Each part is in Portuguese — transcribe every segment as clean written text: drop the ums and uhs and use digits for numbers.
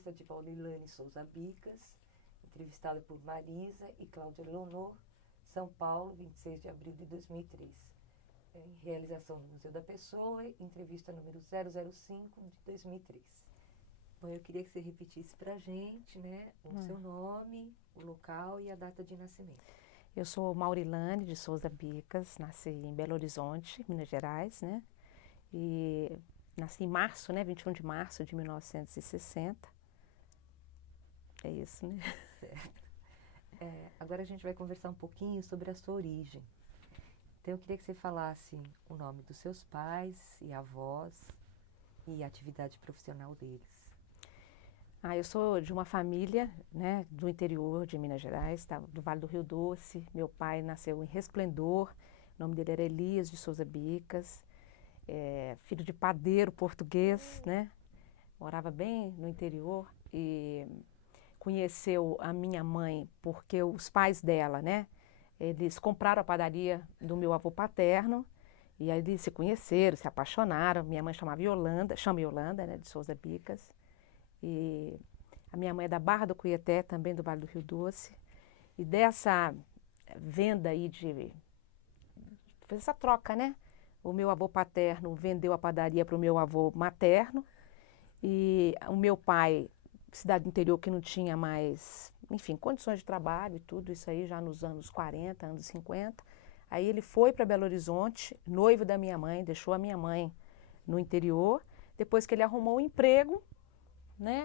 entrevista de Maurilane Souza Bicas, entrevistada por Marisa e Cláudia Leonor, São Paulo, 26 de abril de 2003. Em realização no Museu da Pessoa, entrevista número 005 de 2003. Bom, eu queria que você repetisse para a gente, né, o seu nome, o local e a data de nascimento. Eu sou Maurilane de Souza Bicas, nasci em Belo Horizonte, Minas Gerais, né? E nasci em março, né, 21 de março de 1960. É isso, né? Certo. Agora a gente vai conversar um pouquinho sobre a sua origem. Então eu queria que você falasse o nome dos seus pais e avós e a atividade profissional deles. Eu sou de uma família, né, do interior de Minas Gerais, do Vale do Rio Doce. Meu pai nasceu em Resplendor, o nome dele era Elias de Souza Bicas, filho de padeiro português, né? Morava bem no interior e conheceu a minha mãe porque os pais dela, né? Eles compraram a padaria do meu avô paterno e aí eles se conheceram, se apaixonaram. Minha mãe chama Yolanda, né, de Souza Bicas. E a minha mãe é da Barra do Cuieté, também do Vale do Rio Doce. E dessa venda aí fez essa troca, né? O meu avô paterno vendeu a padaria para o meu avô materno. E o meu pai, cidade do interior que não tinha mais, enfim, condições de trabalho e tudo isso aí já nos anos 40, anos 50. Aí ele foi para Belo Horizonte, noivo da minha mãe, deixou a minha mãe no interior. Depois que ele arrumou um emprego, né,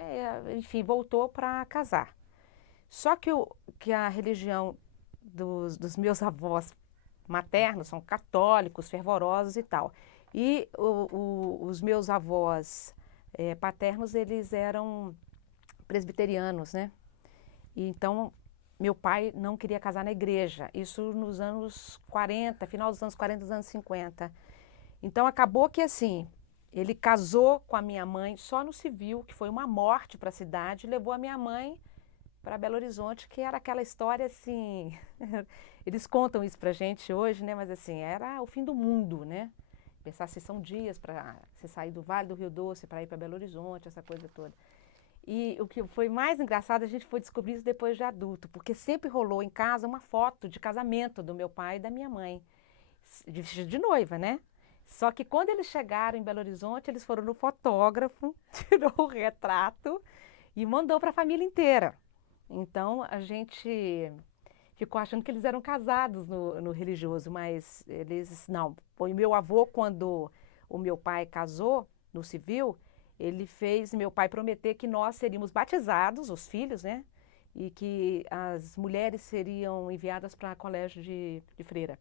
enfim, voltou para casar. Só que a religião dos meus avós maternos são católicos, fervorosos e tal. E os meus avós paternos, eles eram presbiterianos, né? E então, meu pai não queria casar na igreja. Isso nos anos 40, final dos anos 40, dos anos 50. Então, acabou que assim, ele casou com a minha mãe só no civil, que foi uma morte para a cidade, levou a minha mãe para Belo Horizonte, que era aquela história assim, eles contam isso pra gente hoje, né? Mas assim, era o fim do mundo, né? Pensar se são dias para você sair do Vale do Rio Doce para ir para Belo Horizonte, essa coisa toda. E o que foi mais engraçado, a gente foi descobrir isso depois de adulto, porque sempre rolou em casa uma foto de casamento do meu pai e da minha mãe, de vestido de noiva, né? Só que quando eles chegaram em Belo Horizonte, eles foram no fotógrafo, tirou o retrato e mandou para a família inteira. Então a gente ficou achando que eles eram casados no religioso, mas eles não. Foi meu avô, quando o meu pai casou no civil, ele fez meu pai prometer que nós seríamos batizados, os filhos, né? E que as mulheres seriam enviadas para colégio de freira.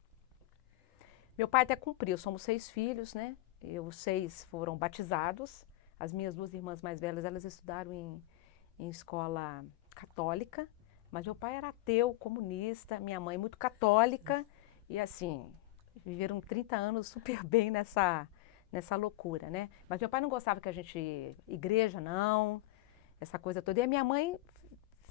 Meu pai até cumpriu, somos 6 filhos, né? Os 6 foram batizados. As minhas 2 irmãs mais velhas, elas estudaram em escola católica, mas meu pai era ateu, comunista, minha mãe muito católica, e assim, viveram 30 anos super bem nessa loucura, né? Mas meu pai não gostava que a gente, igreja não, essa coisa toda. E a minha mãe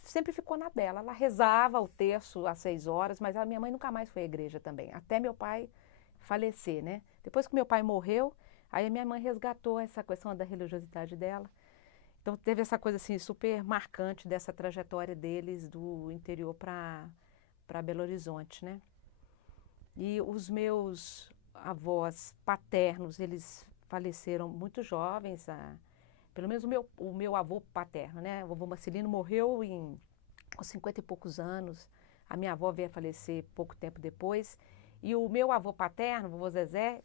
sempre ficou na dela, ela rezava o terço às 6 horas, mas a minha mãe nunca mais foi à igreja também, até meu pai falecer, né? Depois que meu pai morreu, aí a minha mãe resgatou essa questão da religiosidade dela. Então teve essa coisa assim super marcante dessa trajetória deles do interior para Belo Horizonte, né? E os meus avós paternos, eles faleceram muito jovens, pelo menos o meu avô paterno, né? O vovô Marcelino morreu com 50 e poucos anos, a minha avó veio a falecer pouco tempo depois, e o meu avô paterno, o vovô Zezé,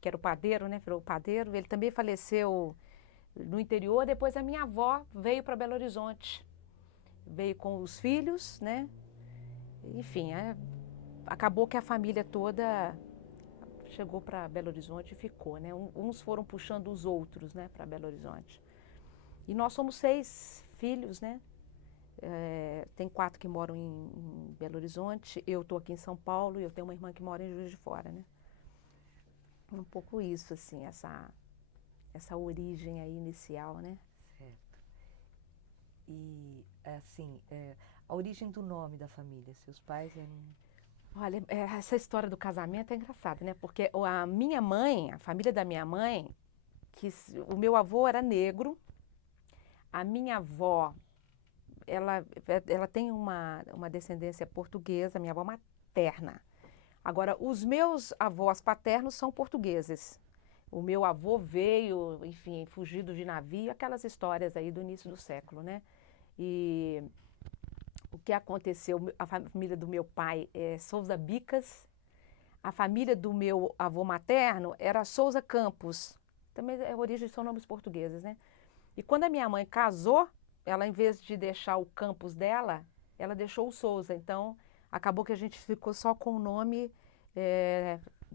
que era o padeiro, né? Virou o padeiro, ele também faleceu no interior. Depois a minha avó veio para Belo Horizonte, veio com os filhos, né? Enfim, acabou que a família toda chegou para Belo Horizonte e ficou, né? Uns foram puxando os outros, né, para Belo Horizonte. E nós somos 6 filhos, né? Tem 4 que moram em Belo Horizonte, eu estou aqui em São Paulo e eu tenho uma irmã que mora em Juiz de Fora, né? Um pouco isso, assim, essa origem aí inicial, né? Certo. E, assim, a origem do nome da família, seus pais eram... Olha, essa história do casamento é engraçada, né? Porque a minha mãe, a família da minha mãe, o meu avô era negro, A minha avó, ela tem uma descendência portuguesa, minha avó materna. Agora, os meus avós paternos são portugueses. O meu avô veio, enfim, fugido de navio, aquelas histórias aí do início do século, né? E o que aconteceu, a família do meu pai é Souza Bicas, a família do meu avô materno era Souza Campos, também a origem são nomes portugueses, né? E quando a minha mãe casou, ela, em vez de deixar o Campos dela, ela deixou o Souza. Então, acabou que a gente ficou só com o nome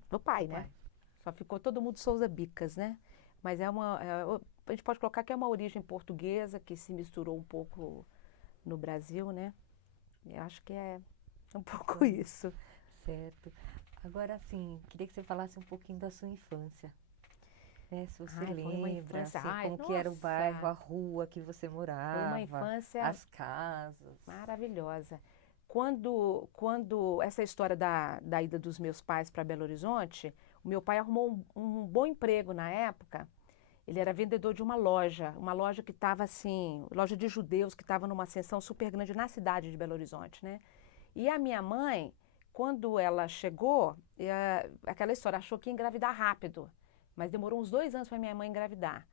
do pai, né? Só ficou todo mundo Souza Bicas, né? Mas a gente pode colocar que é uma origem portuguesa que se misturou um pouco no Brasil, né? Eu acho que é um pouco isso. Certo. Agora, assim, queria que você falasse um pouquinho da sua infância. Né? Se você lembra, assim, como que era o bairro, a rua que você morava, foi uma infância as casas. Maravilhosa. Quando essa história da ida dos meus pais para Belo Horizonte, o meu pai arrumou um bom emprego na época. Ele era vendedor de uma loja que estava assim, loja de judeus, que estava numa ascensão super grande na cidade de Belo Horizonte, né? E a minha mãe, quando ela chegou, aquela história, achou que ia engravidar rápido, mas demorou uns 2 anos para minha mãe engravidar.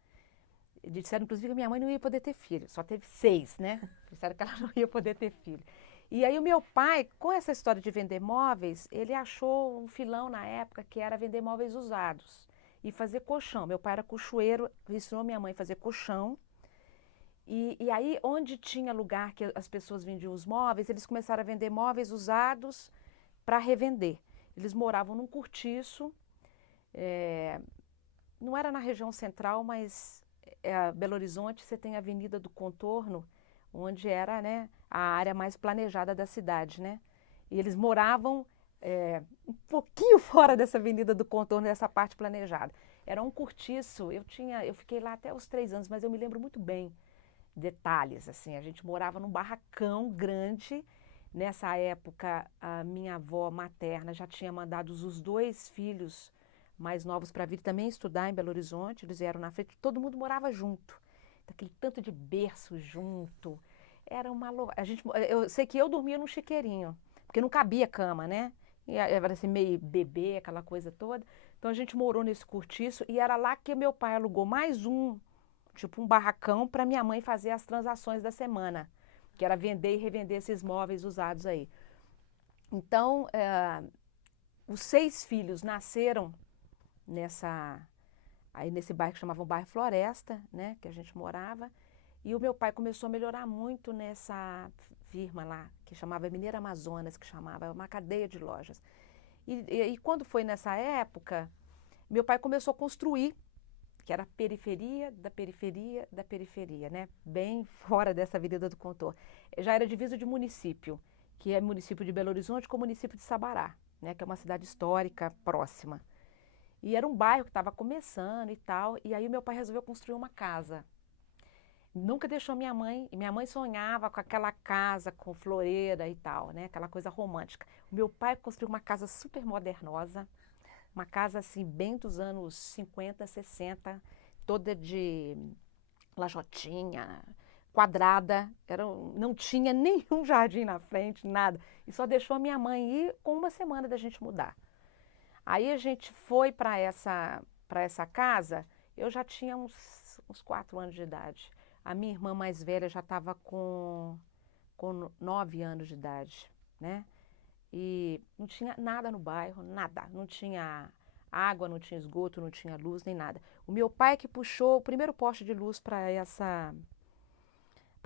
Disseram, inclusive, que minha mãe não ia poder ter filho, só teve 6, né? Disseram que ela não ia poder ter filho. E aí o meu pai, com essa história de vender móveis, ele achou um filão na época que era vender móveis usados e fazer colchão. Meu pai era cochoeiro, ensinou minha mãe a fazer colchão. E aí, onde tinha lugar que as pessoas vendiam os móveis, eles começaram a vender móveis usados para revender. Eles moravam num cortiço, não era na região central, mas Belo Horizonte, você tem a Avenida do Contorno, onde era, né, a área mais planejada da cidade, né? E eles moravam um pouquinho fora dessa Avenida do Contorno, dessa parte planejada. Era um cortiço, eu fiquei lá até os 3 anos, mas eu me lembro muito bem detalhes, assim, a gente morava num barracão grande. Nessa época, a minha avó materna já tinha mandado os 2 filhos mais novos para vir também estudar em Belo Horizonte, eles vieram na frente, todo mundo morava junto, aquele tanto de berço junto, era uma eu sei que eu dormia num chiqueirinho, porque não cabia cama, né? E era assim, meio bebê, aquela coisa toda. Então a gente morou nesse cortiço e era lá que meu pai alugou mais tipo um barracão para minha mãe fazer as transações da semana, que era vender e revender esses móveis usados aí. Então, os 6 filhos nasceram nesse bairro que chamavam Bairro Floresta, né, que a gente morava, e o meu pai começou a melhorar muito nessa firma lá, que chamava Mineira Amazonas, que chamava uma cadeia de lojas. E quando foi nessa época, meu pai começou a construir, que era a periferia da periferia da periferia, né, bem fora dessa Avenida do Contorno. Já era divisa de município, que é município de Belo Horizonte com o município de Sabará, né, que é uma cidade histórica próxima. E era um bairro que estava começando e tal, e aí o meu pai resolveu construir uma casa. Nunca deixou minha mãe sonhava com aquela casa com floreira e tal, né? Aquela coisa romântica. O meu pai construiu uma casa super modernosa, uma casa assim bem dos anos 50, 60, toda de lajotinha, quadrada, não tinha nenhum jardim na frente, nada. E só deixou a minha mãe ir com 1 semana da gente mudar. Aí a gente foi para essa casa, eu já tinha uns 4 anos de idade. A minha irmã mais velha já estava com 9 anos de idade, né? E não tinha nada no bairro, nada. Não tinha água, não tinha esgoto, não tinha luz, nem nada. O meu pai que puxou o primeiro poste de luz para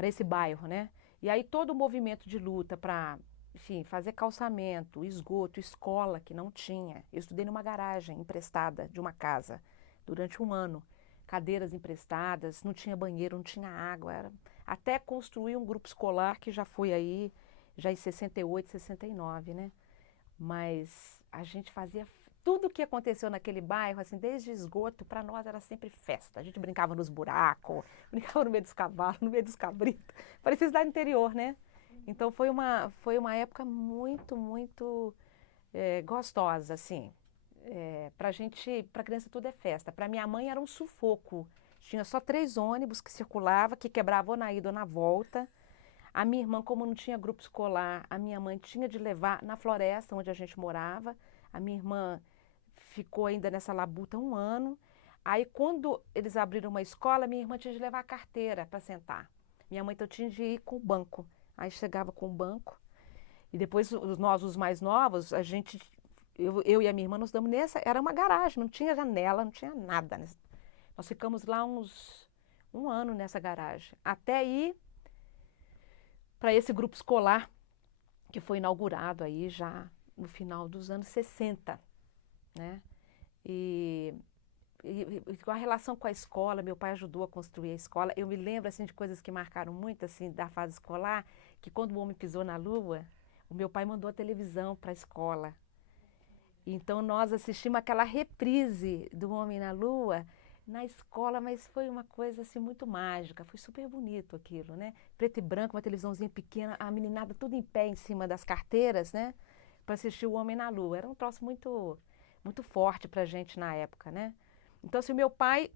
esse bairro, né? E aí todo o movimento de luta para, enfim, fazer calçamento, esgoto, escola, que não tinha. Eu estudei numa garagem emprestada de uma casa durante 1 ano. Cadeiras emprestadas, não tinha banheiro, não tinha água. Até construir um grupo escolar que já foi aí, já em 68, 69, né? Mas a gente fazia tudo o que aconteceu naquele bairro, assim, desde esgoto, para nós era sempre festa. A gente brincava nos buracos, brincava no meio dos cavalos, no meio dos cabritos. Parecia cidade interior, né? Então foi uma época muito, muito gostosa, assim. Para criança tudo é festa. Para minha mãe era um sufoco tinha só 3 ônibus que circulavam, que quebravam ou na ida ou na volta. A minha irmã, como não tinha grupo escolar, a minha mãe tinha de levar na floresta onde a gente morava. A minha irmã ficou ainda nessa labuta 1 ano. Aí, quando eles abriram uma escola, minha irmã tinha de levar a carteira para sentar. Minha mãe, então, tinha de ir com o banco. Aí chegava com o banco. E depois, nós, os mais novos, eu e a minha irmã, nos damos nessa. Era uma garagem, não tinha janela, não tinha nada. Nós ficamos lá 1 ano nessa garagem. Até ir para esse grupo escolar que foi inaugurado aí já no final dos anos 60, né? E com a relação com a escola, meu pai ajudou a construir a escola. Eu me lembro assim de coisas que marcaram muito assim da fase escolar, que quando o homem pisou na lua, o meu pai mandou a televisão para a escola. Então nós assistimos aquela reprise do Homem na Lua na escola, mas foi uma coisa assim muito mágica, foi super bonito aquilo, né? Preto e branco, uma televisãozinha pequena, a meninada tudo em pé em cima das carteiras, né? Para assistir o Homem na Lua. Era um troço muito, muito forte para a gente na época, né? Então, assim, o meu pai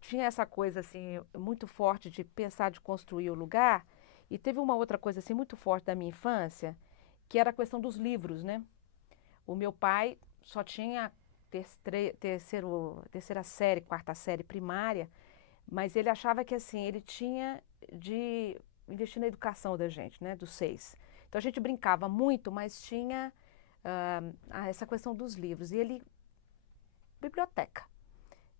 tinha essa coisa assim muito forte de pensar, de construir o lugar. E teve uma outra coisa assim muito forte da minha infância, que era a questão dos livros, né? O meu pai só tinha terceira série, 4ª série primária, mas ele achava que assim, ele tinha de investir na educação da gente, né, dos 6. Então a gente brincava muito, mas tinha essa questão dos livros. E ele, biblioteca.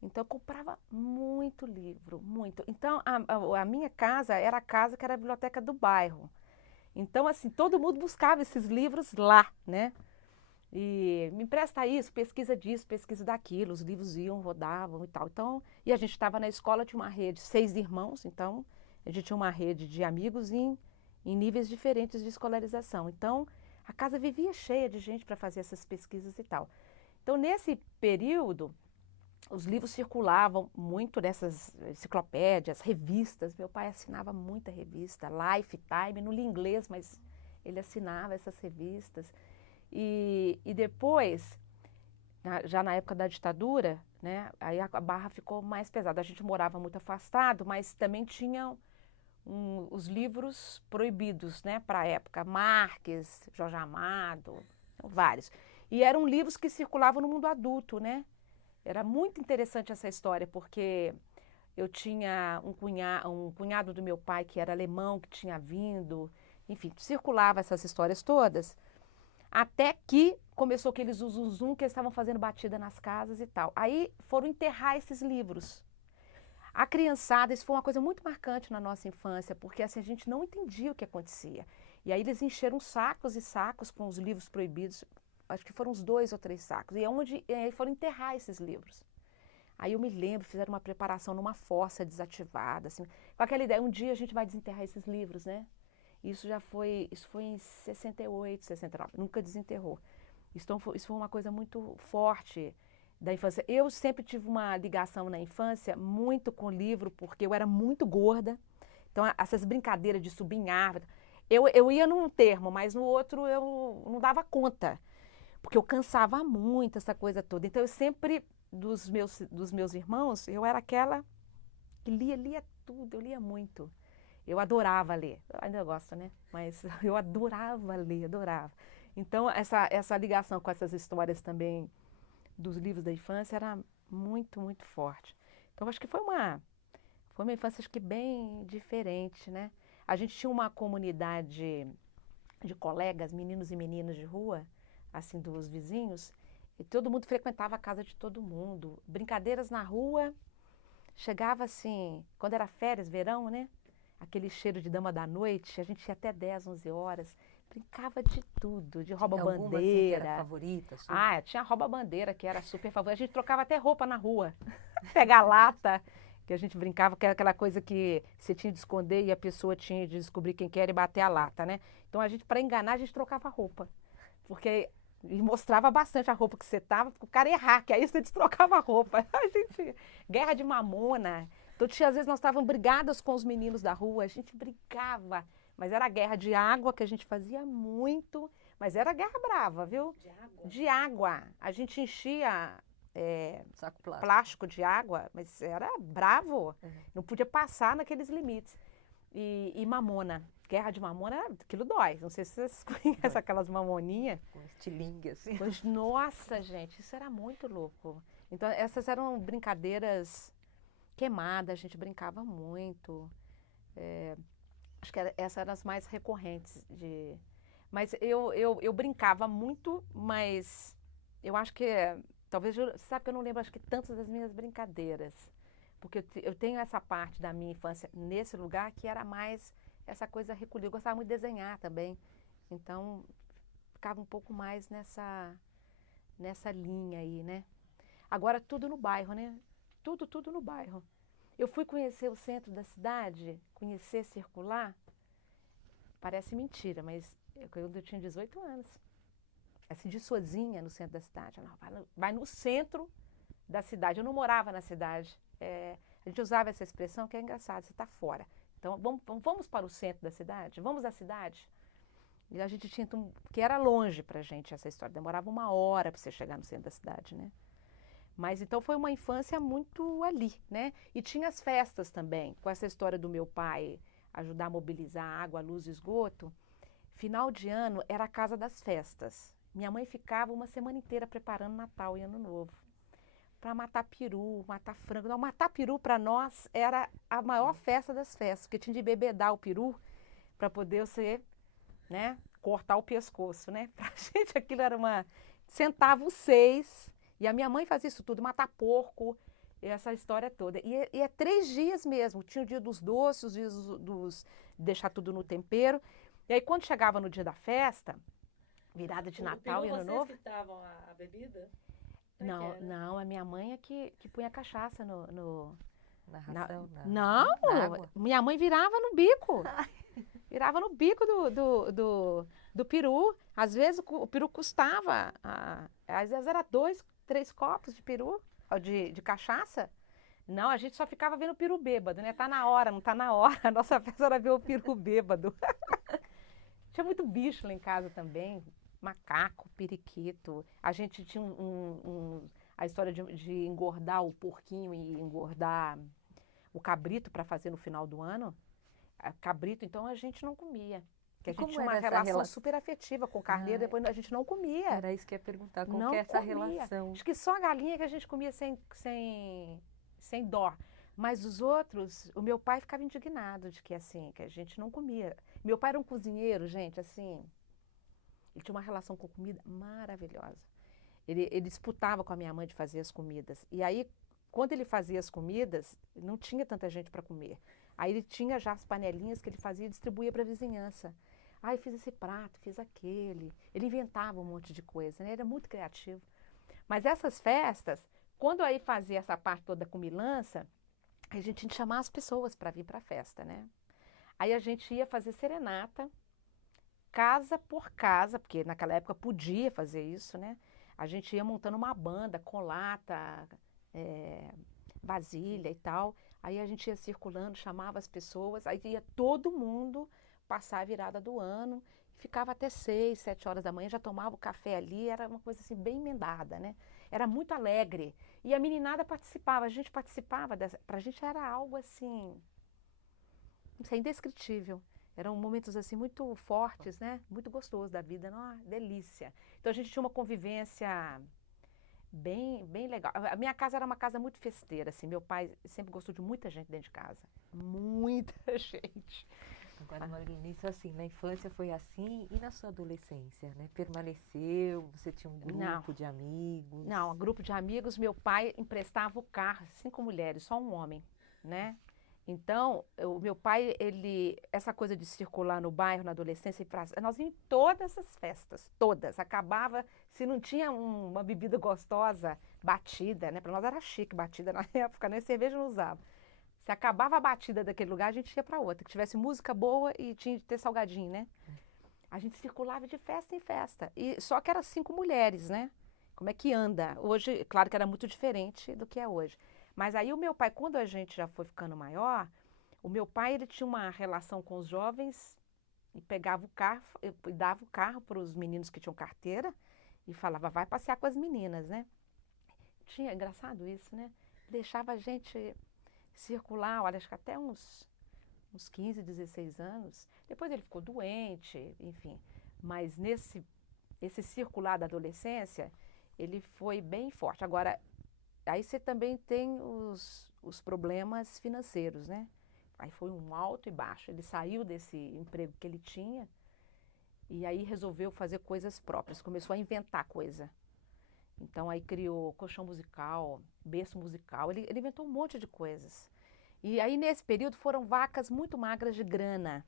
Então eu comprava muito livro, muito. Então a minha casa era a casa que era a biblioteca do bairro. Então assim, todo mundo buscava esses livros lá, né? E me empresta isso, pesquisa disso, pesquisa daquilo, os livros iam, rodavam e tal. Então, e a gente estava na escola, tinha uma rede, 6 irmãos, então a gente tinha uma rede de amigos em níveis diferentes de escolarização. Então, a casa vivia cheia de gente para fazer essas pesquisas e tal. Então, nesse período, os livros circulavam muito nessas enciclopédias, revistas. Meu pai assinava muita revista, Lifetime, não li inglês, mas ele assinava essas revistas. E depois, já na época da ditadura, né, aí a barra ficou mais pesada. A gente morava muito afastado, mas também tinha os livros proibidos, né, para a época. Marques, Jorge Amado, vários. E eram livros que circulavam no mundo adulto, né? Era muito interessante essa história, porque eu tinha um cunhado do meu pai que era alemão, que tinha vindo, enfim, circulava essas histórias todas. Até que começou aqueles zum que eles estavam fazendo batida nas casas e tal. Aí foram enterrar esses livros. A criançada, isso foi uma coisa muito marcante na nossa infância, porque assim, a gente não entendia o que acontecia. E aí eles encheram sacos e sacos com os livros proibidos, acho que foram uns 2 ou 3 sacos, e aí foram enterrar esses livros. Aí eu me lembro, fizeram uma preparação numa fossa desativada, assim, com aquela ideia, um dia a gente vai desenterrar esses livros, né? Isso foi em 68, 69, nunca desenterrou. Isso foi uma coisa muito forte da infância. Eu sempre tive uma ligação na infância muito com livro, porque eu era muito gorda. Então, essas brincadeiras de subir em árvore, eu ia num termo, mas no outro eu não dava conta, porque eu cansava muito essa coisa toda. Então, eu sempre, dos meus irmãos, eu era aquela que lia tudo, eu lia muito. Eu adorava ler, eu ainda gosto, né? Mas eu adorava ler, adorava. Então, essa ligação com essas histórias também dos livros da infância era muito, muito forte. Então, acho que foi uma infância acho que bem diferente, né? A gente tinha uma comunidade de colegas, meninos e meninas de rua, assim, dos vizinhos, e todo mundo frequentava a casa de todo mundo. Brincadeiras na rua, chegava assim, quando era férias, verão, né? Aquele cheiro de dama da noite, a gente ia até 10, 11 horas, brincava de tudo, de rouba-bandeira. Alguma assim, que era favorita? Sua? Tinha rouba-bandeira, que era super favorita. A gente trocava até roupa na rua, pegar lata, que a gente brincava, que era aquela coisa que você tinha de esconder e a pessoa tinha de descobrir quem que era e bater a lata, né? Então, para enganar, a gente trocava roupa, porque ele mostrava bastante a roupa que você tava, para o cara errar, que aí você destrocava a roupa. Guerra de mamona. Então, às vezes nós estávamos brigadas com os meninos da rua, a gente brigava, mas era guerra de água, que a gente fazia muito, mas era guerra brava, viu? De água? De água. A gente enchia Saco plástico. plástico de água, mas era bravo, não podia passar naqueles limites. E mamona, guerra de mamona, aquilo dói. Não sei se vocês conhecem aquelas mamoninhas. Com estilingue, assim. Pois, nossa, gente, isso era muito louco. Então, essas eram brincadeiras queimadas, a gente brincava muito. Acho que essas eram as mais recorrentes. Mas eu brincava muito, mas eu acho que, talvez, sabe que eu não lembro, acho que tantas das minhas brincadeiras. Porque eu tenho essa parte da minha infância nesse lugar que era mais essa coisa recolhida. Eu gostava muito de desenhar também. Então, ficava um pouco mais nessa linha aí, né? Agora, tudo no bairro, né? Tudo no bairro. Eu fui conhecer o centro da cidade, conhecer, circular. Parece mentira, mas quando eu tinha 18 anos. Assim, de sozinha no centro da cidade. Vai no centro da cidade. Eu não morava na cidade. A gente usava essa expressão que é engraçado, você está fora. Então, vamos para o centro da cidade? Vamos à cidade? E a gente tinha, que era longe para a gente essa história, demorava 1 hora para você chegar no centro da cidade, né? Mas então foi uma infância muito ali, né? E tinha as festas também, com essa história do meu pai ajudar a mobilizar água, luz e esgoto. Final de ano era a casa das festas. Minha mãe ficava uma semana inteira preparando Natal e Ano Novo. Para matar peru, matar frango. Não, matar peru para nós era a maior festa das festas, porque tinha de bebedar o peru para poder você, né, cortar o pescoço, né? Pra gente aquilo era Sentava os 6, e a minha mãe fazia isso tudo, matar porco, essa história toda. E é 3 dias mesmo, tinha o dia dos doces, os dias deixar tudo no tempero. E aí quando chegava no dia da festa, virada de Natal e Ano Novo... Vocês que estavam a bebida? Não, a minha mãe é que punha cachaça Na ração? Não, minha mãe virava no bico. Virava no bico do peru. Às vezes o peru custava, às vezes era 2, 3 copos de peru, de cachaça. Não, a gente só ficava vendo o peru bêbado, né? Tá na hora, não tá na hora. A nossa festa era ver o peru bêbado. Tinha muito bicho lá em casa também. Macaco, periquito. A gente tinha a história de engordar o porquinho e engordar o cabrito para fazer no final do ano. Cabrito, então, a gente não comia. Porque a gente tinha uma relação super afetiva com o carneiro, depois a gente não comia. Era isso que eu ia perguntar, como que é essa relação? Acho que só a galinha que a gente comia sem dó. Mas os outros, o meu pai ficava indignado de que, assim, que a gente não comia. Meu pai era um cozinheiro, gente, assim... Ele tinha uma relação com comida maravilhosa. Ele disputava com a minha mãe de fazer as comidas. E aí, quando ele fazia as comidas, não tinha tanta gente para comer. Aí ele tinha já as panelinhas que ele fazia e distribuía para a vizinhança. Ah, eu fiz esse prato, fiz aquele. Ele inventava um monte de coisa, né? Ele era muito criativo. Mas essas festas, quando aí fazia essa parte toda da comilança, a gente tinha que chamar as pessoas para vir para a festa, né? Aí a gente ia fazer serenata, casa por casa, porque naquela época podia fazer isso, né? A gente ia montando uma banda com lata, vasilha e tal. Aí a gente ia circulando, chamava as pessoas, aí ia todo mundo passar a virada do ano, ficava até 6, 7 horas da manhã, já tomava o café ali, era uma coisa assim bem emendada, né? Era muito alegre. E a meninada participava, a gente participava dessa, pra gente era algo assim, não sei, indescritível. Eram momentos assim muito fortes, né? Muito gostoso da vida, uma delícia. Então a gente tinha uma convivência bem legal. A minha casa era uma casa muito festeira, assim. Meu pai sempre gostou de muita gente dentro de casa. Muita gente. Agora, Marilene, isso assim, na infância foi assim e na sua adolescência, né? Permaneceu, você tinha um grupo de amigos? Não, um grupo de amigos, meu pai emprestava o carro, 5 mulheres, só um homem, né? Então, o meu pai, essa coisa de circular no bairro, na adolescência, nós íamos em todas as festas, todas. Acabava, se não tinha uma bebida gostosa, batida, né? Para nós era chique, batida na época, nem cerveja não usava. Se acabava a batida daquele lugar, a gente ia para outra, que tivesse música boa e tinha que ter salgadinho, né? A gente circulava de festa em festa. E só que eram 5 mulheres, né? Como é que anda? Hoje, claro que era muito diferente do que é hoje. Mas aí o meu pai, quando a gente já foi ficando maior, o meu pai ele tinha uma relação com os jovens e pegava o carro, e dava o carro para os meninos que tinham carteira e falava, vai passear com as meninas, né? tinha, engraçado isso, né? Deixava a gente circular, olha, acho que até uns 15, 16 anos. Depois ele ficou doente, enfim. Mas esse circular da adolescência, ele foi bem forte. Agora, aí você também tem os problemas financeiros, né? Aí foi um alto e baixo. Ele saiu desse emprego que ele tinha e aí resolveu fazer coisas próprias. Começou a inventar coisa. Então, aí criou colchão musical, berço musical. Ele inventou um monte de coisas. E aí, nesse período, foram vacas muito magras de grana.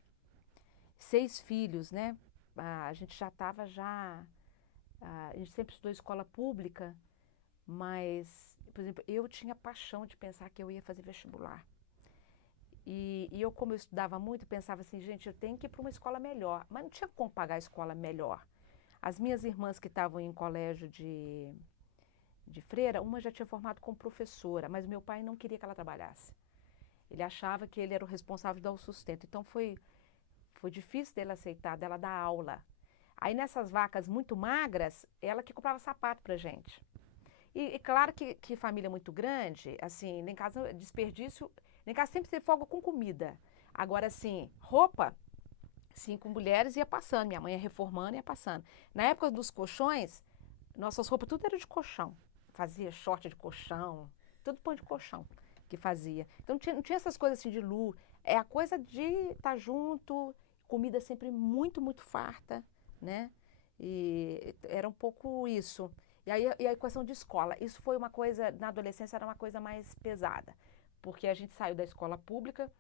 6 filhos, né? A gente já estava a gente sempre estudou escola pública, mas, por exemplo, eu tinha paixão de pensar que eu ia fazer vestibular. E eu, como eu estudava muito, pensava assim, gente, eu tenho que ir para uma escola melhor. Mas não tinha como pagar a escola melhor. As minhas irmãs que estavam em colégio de freira, uma já tinha formado como professora, mas meu pai não queria que ela trabalhasse. Ele achava que ele era o responsável de dar o sustento. Então, foi difícil dele aceitar, dela dar aula. Aí, nessas vacas muito magras, ela que comprava sapato pra gente. E claro que família muito grande, assim, nem casa desperdício, nem casa sempre teve folga com comida. Agora, assim, roupa, 5 mulheres ia passando, minha mãe ia reformando e ia passando. Na época dos colchões, nossas roupas tudo era de colchão. Fazia short de colchão, tudo pão de colchão que fazia. Então não tinha essas coisas assim de lu. É a coisa de estar junto, comida sempre muito, muito farta, né? E era um pouco isso. E a questão de escola. Isso foi uma coisa, na adolescência era uma coisa mais pesada. Porque a gente saiu da escola pública,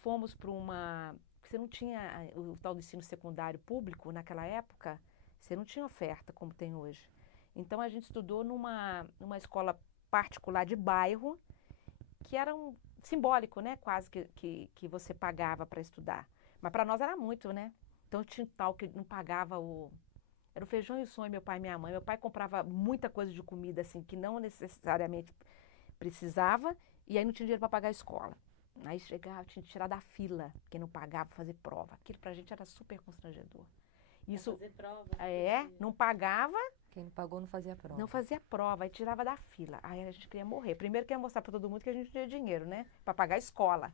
fomos para uma... Você não tinha o tal do ensino secundário público naquela época, você não tinha oferta como tem hoje. Então a gente estudou numa escola particular de bairro, que era simbólico, né? Quase que você pagava para estudar. Mas para nós era muito, né? Então tinha tal que não pagava Era o feijão e o sonho, meu pai e minha mãe. Meu pai comprava muita coisa de comida, assim, que não necessariamente precisava, e aí não tinha dinheiro para pagar a escola. Aí chegava, tinha que tirar da fila, quem não pagava, fazer prova. Aquilo pra gente era super constrangedor. Isso, fazer prova? Não pagava. Quem não pagou não fazia prova. Não fazia prova, aí tirava da fila. Aí a gente queria morrer. Primeiro queria mostrar para todo mundo que a gente tinha dinheiro, né? Para pagar a escola.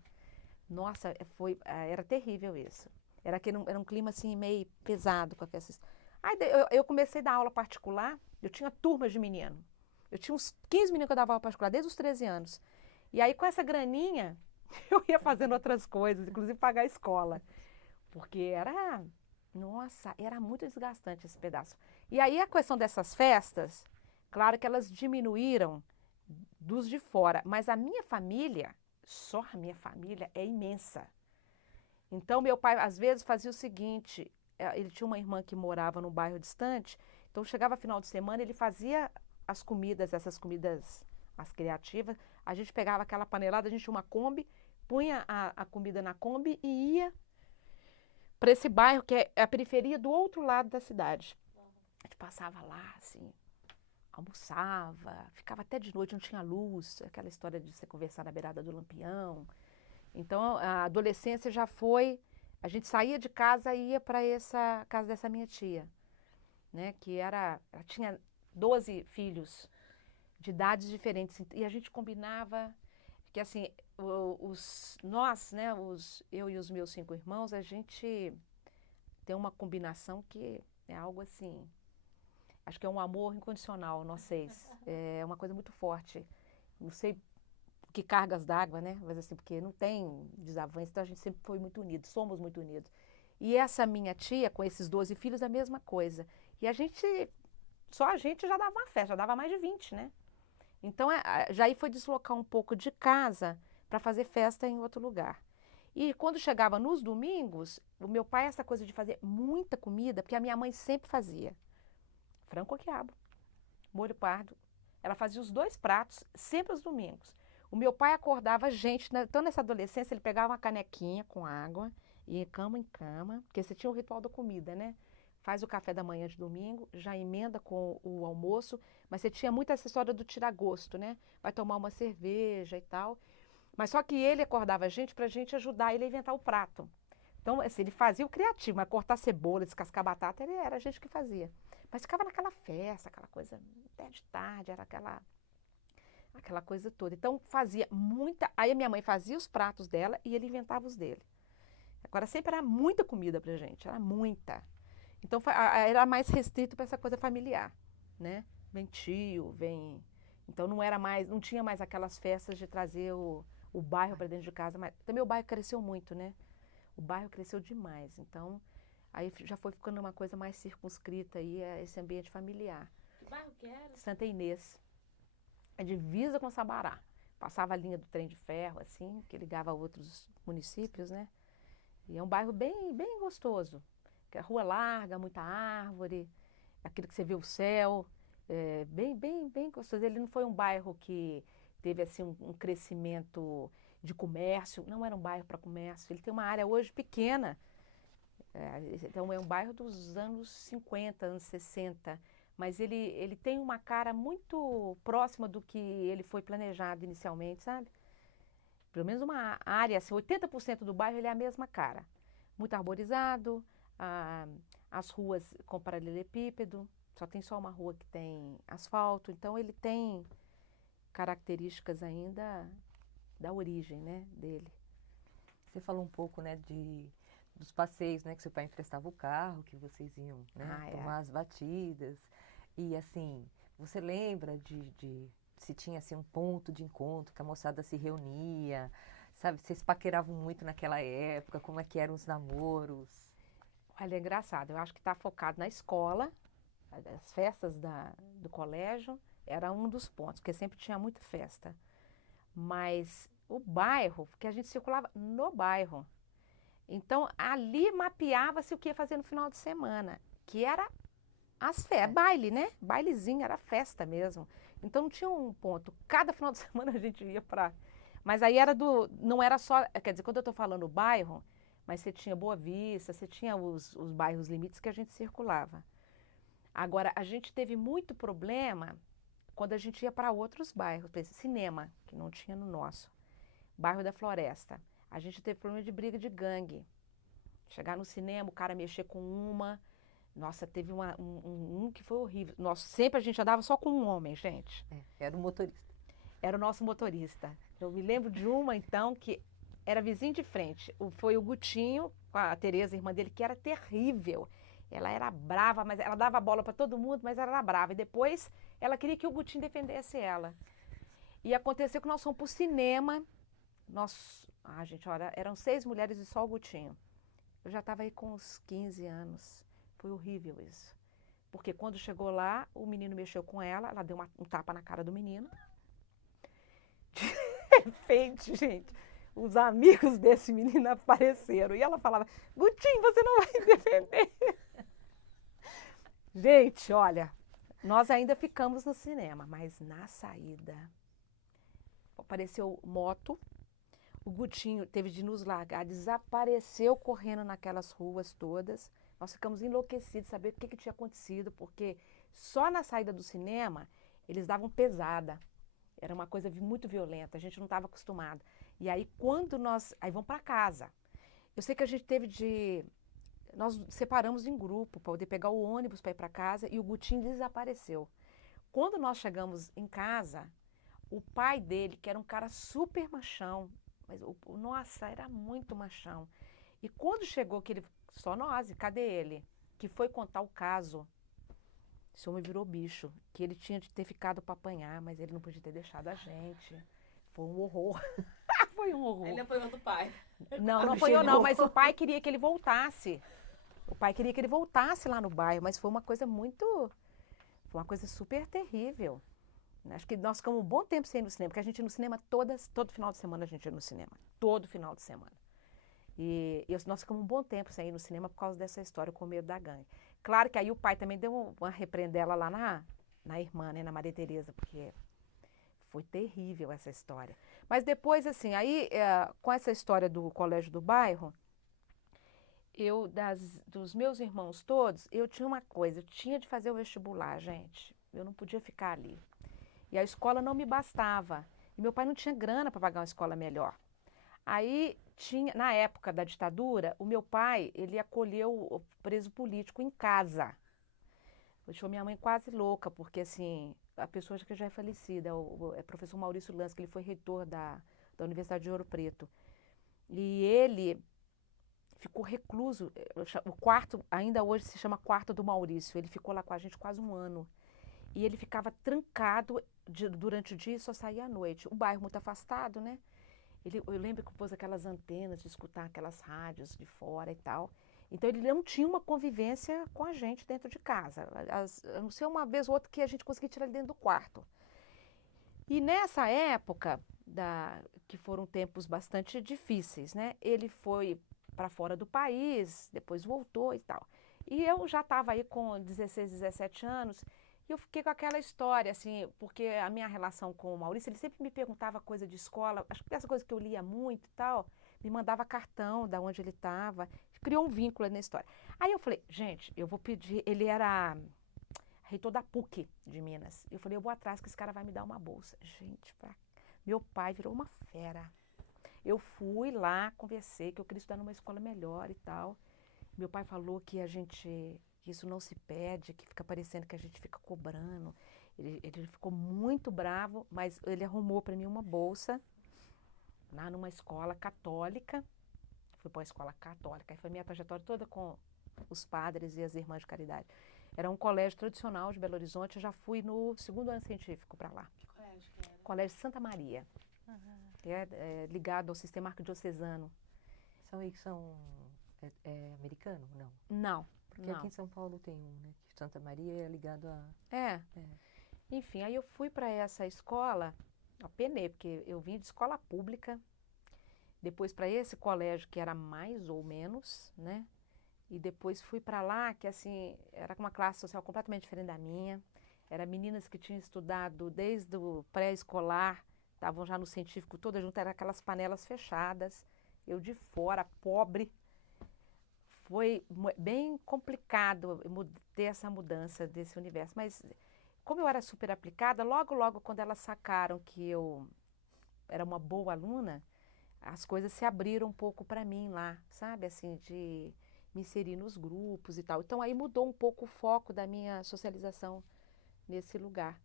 Nossa, era terrível isso. Era um clima assim meio pesado com aquelas... Aí eu comecei a dar aula particular, eu tinha turmas de menino. Eu tinha uns 15 meninos que eu dava aula particular, desde os 13 anos. E aí com essa graninha, eu ia fazendo outras coisas, inclusive pagar a escola. Porque nossa, era muito desgastante esse pedaço. E aí a questão dessas festas, claro que elas diminuíram dos de fora, mas a minha família, só a minha família é imensa. Então meu pai às vezes fazia o seguinte, ele tinha uma irmã que morava num bairro distante, então chegava final de semana, ele fazia as comidas, essas comidas, as criativas, a gente pegava aquela panelada, a gente tinha uma Kombi, punha a comida na Kombi e ia para esse bairro que é a periferia do outro lado da cidade. A gente passava lá, assim, almoçava, ficava até de noite, não tinha luz, aquela história de você conversar na beirada do lampião. Então, a adolescência já foi... A gente saía de casa e ia para essa casa dessa minha tia, né? Ela tinha 12 filhos de idades diferentes. E a gente combinava que, assim, nós, né? Eu e os meus 5 irmãos, a gente tem uma combinação que é algo assim... Acho que é um amor incondicional, nós 6. É uma coisa muito forte. Não sei que cargas d'água, né? Mas assim, porque não tem desavanço, então a gente sempre foi muito unido, somos muito unidos. E essa minha tia, com esses 12 filhos, a mesma coisa. E só a gente já dava uma festa, já dava mais de 20, né? Então, já aí foi deslocar um pouco de casa para fazer festa em outro lugar. E quando chegava nos domingos, o meu pai, essa coisa de fazer muita comida, porque a minha mãe sempre fazia frango com quiabo, molho pardo. Ela fazia os 2 pratos, sempre aos domingos. O meu pai acordava a gente, então nessa adolescência ele pegava uma canequinha com água, ia cama em cama, porque você tinha o ritual da comida, né? Faz o café da manhã de domingo, já emenda com o almoço, mas você tinha muito essa história do tirar gosto, né? Vai tomar uma cerveja e tal. Mas só que ele acordava a gente para a gente ajudar ele a inventar o prato. Então, assim, ele fazia o criativo, mas cortar cebola, descascar batata, era a gente que fazia. Mas ficava naquela festa, aquela coisa até de tarde, era aquela aquela coisa toda. Então fazia muita, aí a minha mãe fazia os pratos dela e ele inventava os dele. Agora sempre era muita comida pra gente, era muita. Então era mais restrito para essa coisa familiar, né? Vem tio, vem. Então não tinha mais aquelas festas de trazer o bairro para dentro de casa, mas também o bairro cresceu muito, né? O bairro cresceu demais. Então aí já foi ficando uma coisa mais circunscrita aí a esse ambiente familiar. Que bairro que era? Santa Inês. É divisa com Sabará. Passava a linha do trem de ferro, assim, que ligava a outros municípios, né? E é um bairro bem, bem gostoso. Que é rua larga, muita árvore, aquilo que você vê o céu, bem, bem, bem gostoso. Ele não foi um bairro que teve assim um crescimento de comércio, não era um bairro para comércio. Ele tem uma área hoje pequena, então é um bairro dos anos 50, anos 60, mas ele tem uma cara muito próxima do que ele foi planejado inicialmente, sabe? Pelo menos uma área, assim, 80% do bairro ele é a mesma cara. Muito arborizado, as ruas com paralelepípedo, só uma rua que tem asfalto, então ele tem características ainda da origem, né, dele. Você falou um pouco, né, dos passeios, né, que seu pai emprestava o carro, que vocês iam, né, tomar as batidas. E assim, você lembra se tinha assim um ponto de encontro, que a moçada se reunia, sabe? Vocês paqueravam muito naquela época, como é que eram os namoros? Olha, é engraçado, eu acho que está focado na escola, as festas do colégio, era um dos pontos, porque sempre tinha muita festa. Mas o bairro, porque a gente circulava no bairro, então ali mapeava-se o que ia fazer no final de semana, que era baile, né? Bailezinho, era festa mesmo. Então não tinha um ponto. Cada final de semana a gente ia para. Mas aí não era só. Quer dizer, quando eu estou falando bairro, mas você tinha Boa Vista, você tinha os bairros limites que a gente circulava. Agora, a gente teve muito problema quando a gente ia para outros bairros, por exemplo, cinema, que não tinha no nosso. Bairro da Floresta. A gente teve problema de briga de gangue. Chegar no cinema, o cara mexer com uma. Nossa, teve um que foi horrível. Nossa, sempre a gente andava só com um homem, gente. Era o motorista. Era o nosso motorista. Eu me lembro de uma, então, que era vizinho de frente. Foi o Gutinho, com a Tereza, irmã dele, que era terrível. Ela era brava, mas ela dava bola para todo mundo, mas ela era brava. E depois, ela queria que o Gutinho defendesse ela. E aconteceu que nós fomos para o cinema. Gente, olha, eram 6 mulheres e só o Gutinho. Eu já estava aí com uns 15 anos. Foi horrível isso. Porque quando chegou lá, o menino mexeu com ela deu um tapa na cara do menino. De repente, gente, os amigos desse menino apareceram. E ela falava, Gutinho, você não vai me defender. Gente, olha, nós ainda ficamos no cinema, mas na saída apareceu moto. O Gutinho teve de nos largar, desapareceu correndo naquelas ruas todas. Nós ficamos enlouquecidos de saber o que tinha acontecido, porque só na saída do cinema eles davam pesada. Era uma coisa muito violenta, a gente não estava acostumado. E aí aí vamos para casa. Eu sei que a gente nós separamos em grupo para poder pegar o ônibus para ir para casa e o Gutinho desapareceu. Quando nós chegamos em casa, o pai dele, que era um cara super machão, mas nossa, era muito machão. E quando chegou que ele só nós, e cadê ele? Que foi contar o caso. Esse homem virou bicho, que ele tinha de ter ficado para apanhar, mas ele não podia ter deixado a gente. Foi um horror. Foi um horror. Ele apanhou do pai. Não apanhou não, mas o pai queria que ele voltasse. O pai queria que ele voltasse lá no bairro, mas foi uma coisa foi uma coisa super terrível. Acho que nós ficamos um bom tempo sem ir no cinema, porque a gente ia no cinema todo final de semana a gente ia no cinema. Todo final de semana. E nós ficamos um bom tempo sem ir no cinema por causa dessa história com o medo da gangue. Claro que aí o pai também deu uma repreendela lá na irmã, né, na Maria Tereza, porque foi terrível essa história. Mas depois, assim, aí com essa história do colégio do bairro, dos meus irmãos todos, eu tinha uma coisa, eu tinha de fazer o vestibular, gente. Eu não podia ficar ali. E a escola não me bastava. E meu pai não tinha grana para pagar uma escola melhor. Aí na época da ditadura, o meu pai, ele acolheu o preso político em casa. Deixou minha mãe quase louca, porque assim, a pessoa que já é falecida, é o professor Maurício Lans, que ele foi reitor da Universidade de Ouro Preto. E ele ficou recluso, o quarto ainda hoje se chama Quarto do Maurício, ele ficou lá com a gente quase um ano. E ele ficava trancado durante o dia e só saía à noite. O bairro muito afastado, né? Eu lembro que pôs aquelas antenas de escutar aquelas rádios de fora e tal. Então ele não tinha uma convivência com a gente dentro de casa. A não ser uma vez ou outra que a gente conseguia tirar ele dentro do quarto. E nessa época, que foram tempos bastante difíceis, né? Ele foi para fora do país, depois voltou e tal. E eu já estava aí com 16, 17 anos e eu fiquei com aquela história, assim, porque a minha relação com o Maurício, ele sempre me perguntava coisa de escola, acho que essa coisa que eu lia muito e tal, me mandava cartão da onde ele estava, criou um vínculo na história. Aí eu falei, gente, eu vou pedir, ele era reitor da PUC de Minas. Eu falei, eu vou atrás que esse cara vai me dar uma bolsa. Gente, meu pai virou uma fera. Eu fui lá, conversei, que eu queria estudar numa escola melhor e tal. Meu pai falou que que isso não se pede, que fica parecendo que a gente fica cobrando. Ele ficou muito bravo, mas ele arrumou para mim uma bolsa lá numa escola católica. Fui para uma escola católica, aí foi minha trajetória toda com os padres e as irmãs de caridade. Era um colégio tradicional de Belo Horizonte, eu já fui no 2º ano científico para lá. Que colégio que era? Colégio Santa Maria, que é ligado ao sistema arquidiocesano. É americano? Não. Não. Porque aqui em São Paulo tem um, né? Que Santa Maria é ligado a... Enfim, aí eu fui para essa escola, apenei, porque eu vim de escola pública, depois para esse colégio que era mais ou menos, né? E depois fui para lá, que assim, era uma classe social completamente diferente da minha. Era meninas que tinham estudado desde o pré-escolar, estavam já no científico todas juntas, eram aquelas panelas fechadas. Eu de fora, pobre. Foi bem complicado ter essa mudança desse universo. Mas como eu era super aplicada, logo quando elas sacaram que eu era uma boa aluna, as coisas se abriram um pouco para mim lá, sabe? Assim, de me inserir nos grupos e tal. Então aí mudou um pouco o foco da minha socialização nesse lugar,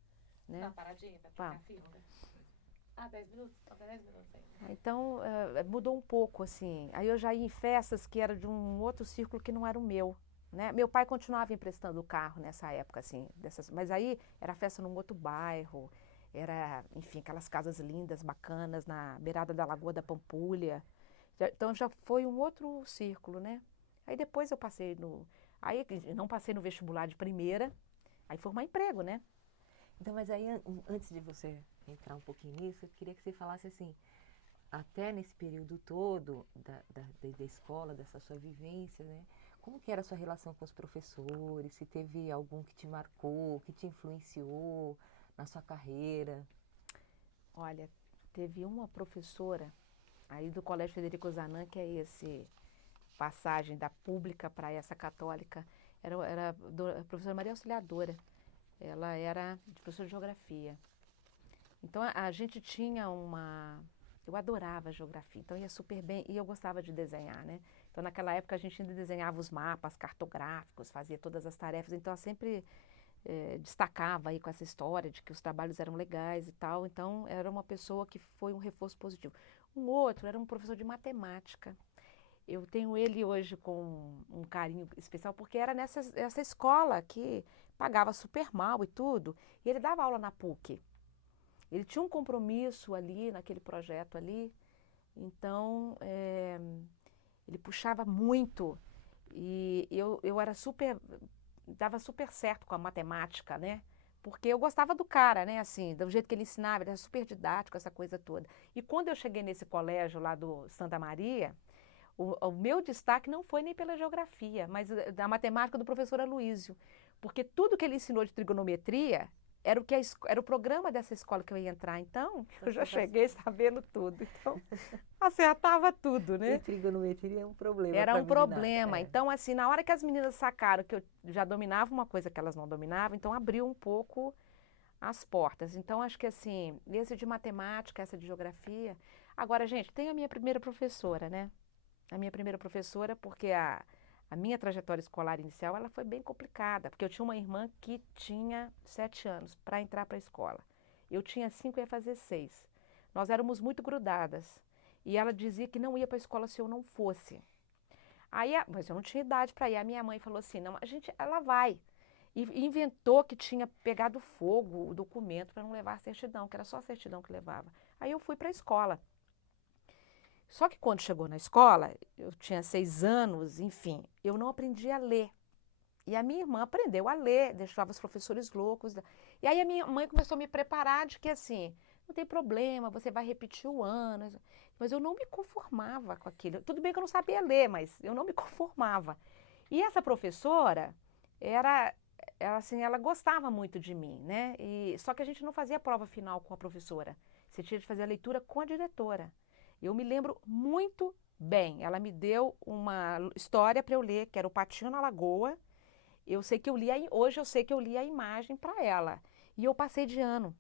né? Tá paradinha, vai ficar firme. 10 minutos? Falta 10 minutos ainda. Então mudou um pouco, assim. Aí eu já ia em festas que era de um outro círculo que não era o meu, né? Meu pai continuava emprestando o carro nessa época, assim, mas aí era festa num outro bairro, era, enfim, aquelas casas lindas, bacanas, na beirada da Lagoa da Pampulha. Então já foi um outro círculo, né? Aí depois eu passei aí não passei no vestibular de primeira, aí foi arrumar emprego, né? Então, mas aí, antes de você entrar um pouquinho nisso, eu queria que você falasse assim, até nesse período todo da escola, dessa sua vivência, né? Como que era a sua relação com os professores? Se teve algum que te marcou, que te influenciou na sua carreira? Olha, teve uma professora aí do Colégio Federico Zanan, que é esse passagem da pública para essa católica, era a professora Maria Auxiliadora. Ela era professora de geografia. Então a gente tinha eu adorava geografia, então ia super bem, e eu gostava de desenhar, né? Então naquela época a gente ainda desenhava os mapas cartográficos, fazia todas as tarefas, então eu sempre destacava aí com essa história de que os trabalhos eram legais e tal, então era uma pessoa que foi um reforço positivo. Um outro era um professor de matemática. Eu tenho ele hoje com um carinho especial, porque era essa escola que pagava super mal e tudo, e ele dava aula na PUC. Ele tinha um compromisso ali, naquele projeto ali, então ele puxava muito, e eu era dava super certo com a matemática, né? Porque eu gostava do cara, né? Assim, do jeito que ele ensinava, ele era super didático, essa coisa toda. E quando eu cheguei nesse colégio lá do Santa Maria, o meu destaque não foi nem pela geografia, mas da matemática do professor Aloísio, porque tudo que ele ensinou de trigonometria era o programa dessa escola que eu ia entrar, então eu já cheguei sabendo tudo, então acertava tudo, né? E trigonometria é um problema. Era um problema, então assim, na hora que as meninas sacaram que eu já dominava uma coisa que elas não dominavam, então abriu um pouco as portas. Então acho que assim, esse de matemática, essa de geografia. Agora, gente, tem a minha primeira professora, né? A minha primeira professora, porque a a minha trajetória escolar inicial, ela foi bem complicada, porque eu tinha uma irmã que tinha 7 anos para entrar para a escola. Eu tinha 5 e ia fazer 6. Nós éramos muito grudadas. E ela dizia que não ia para a escola se eu não fosse. Aí, mas eu não tinha idade para ir. A minha mãe falou assim, não, ela vai. E inventou que tinha pegado fogo o documento para não levar a certidão, que era só a certidão que levava. Aí eu fui para a escola. Só que quando chegou na escola, eu tinha 6 anos, enfim, eu não aprendi a ler. E a minha irmã aprendeu a ler, deixava os professores loucos. E aí a minha mãe começou a me preparar de que assim, não tem problema, você vai repetir o ano. Mas eu não me conformava com aquilo. Tudo bem que eu não sabia ler, mas eu não me conformava. E essa professora, ela gostava muito de mim, né? Só que a gente não fazia a prova final com a professora. Você tinha de fazer a leitura com a diretora. Eu me lembro muito bem. Ela me deu uma história para eu ler, que era o Patinho na Lagoa. Hoje eu sei que eu li a imagem para ela. E eu passei de ano.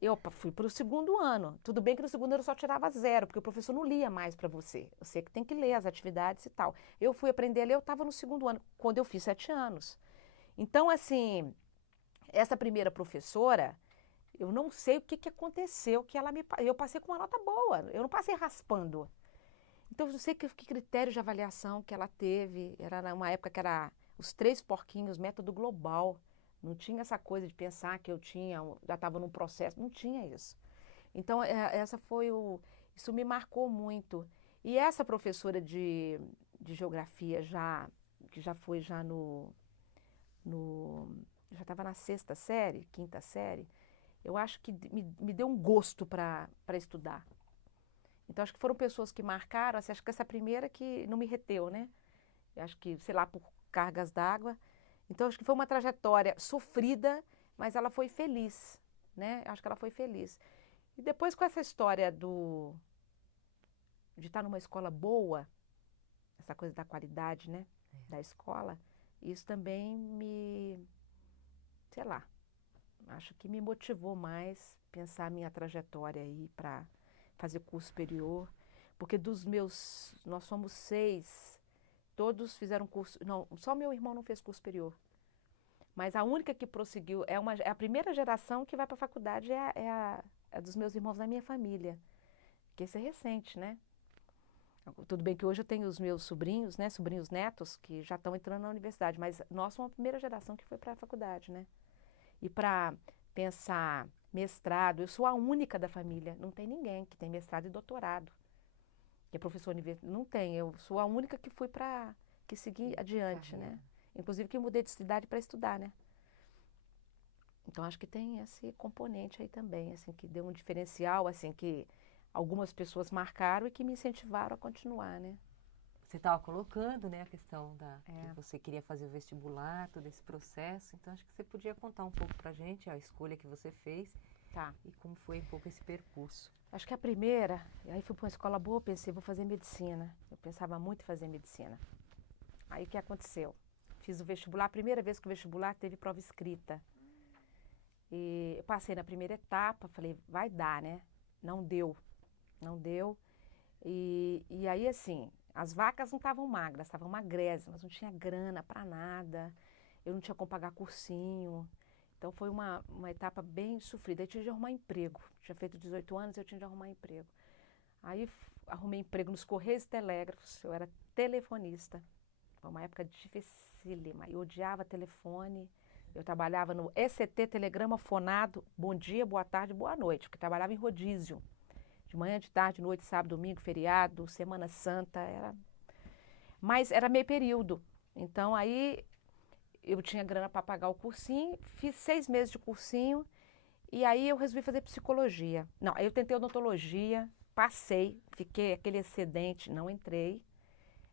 Eu fui para o segundo ano. Tudo bem que no segundo ano eu só tirava 0, porque o professor não lia mais para você. Eu sei que tem que ler as atividades e tal. Eu fui aprender a ler, eu estava no segundo ano, quando eu fiz 7 anos. Então, assim, essa primeira professora, eu não sei o que aconteceu, que eu passei com uma nota boa. Eu não passei raspando. Então, eu não sei que critério de avaliação que ela teve. Era uma época que era os 3 porquinhos, método global. Não tinha essa coisa de pensar que já estava num processo, não tinha isso. Então, isso me marcou muito. E essa professora de geografia, que já foi já já estava na 6ª série, 5ª série, eu acho que me deu um gosto para estudar. Então, acho que foram pessoas que marcaram, assim, acho que essa primeira que não me reteu, né? Eu acho que, sei lá, por cargas d'água. Então, acho que foi uma trajetória sofrida, mas ela foi feliz, né? Acho que ela foi feliz. E depois, com essa história de estar numa escola boa, essa coisa da qualidade, né? Da escola, isso também sei lá, acho que me motivou mais pensar a minha trajetória aí para fazer curso superior, porque nós somos 6, todos fizeram curso, não, só meu irmão não fez curso superior. Mas a única que prosseguiu, é a primeira geração que vai para a faculdade, é a dos meus irmãos da minha família, que isso é recente, né? Tudo bem que hoje eu tenho os meus sobrinhos, né, sobrinhos netos, que já estão entrando na universidade, mas nós somos a primeira geração que foi para a faculdade, né? E para pensar mestrado, eu sou a única da família, não tem ninguém que tem mestrado e doutorado, que é professor universitário, não tem, eu sou a única que que segui adiante, né? Inclusive que mudei de cidade para estudar, né? Então, acho que tem esse componente aí também, assim, que deu um diferencial, assim, que algumas pessoas marcaram e que me incentivaram a continuar, né? Você estava colocando, né, a questão que você queria fazer o vestibular, todo esse processo. Então, acho que você podia contar um pouco pra gente a escolha que você fez e como foi um pouco esse percurso. Acho que a primeira, aí fui para uma escola boa, pensei, vou fazer medicina. Eu pensava muito em fazer medicina. Aí, o que aconteceu? Fiz o vestibular, a primeira vez que o vestibular teve prova escrita. E eu passei na primeira etapa, falei, vai dar, né? Não deu. E aí, assim, as vacas não estavam magras, estavam magrésimas, não tinha grana para nada, eu não tinha como pagar cursinho. Então, foi uma etapa bem sofrida. Eu tinha de arrumar emprego. Tinha feito 18 anos, eu tinha de arrumar emprego. Aí, arrumei emprego nos Correios e Telégrafos, eu era telefonista. Foi uma época dificílima, eu odiava telefone. Eu trabalhava no ECT, telegrama fonado, bom dia, boa tarde, boa noite, porque trabalhava em rodízio. De manhã, de tarde, noite, sábado, domingo, feriado, Semana Santa, mas era meio período. Então, aí, eu tinha grana para pagar o cursinho, fiz 6 meses de cursinho, e aí eu resolvi fazer psicologia. Não, aí eu tentei odontologia, passei, fiquei aquele excedente, não entrei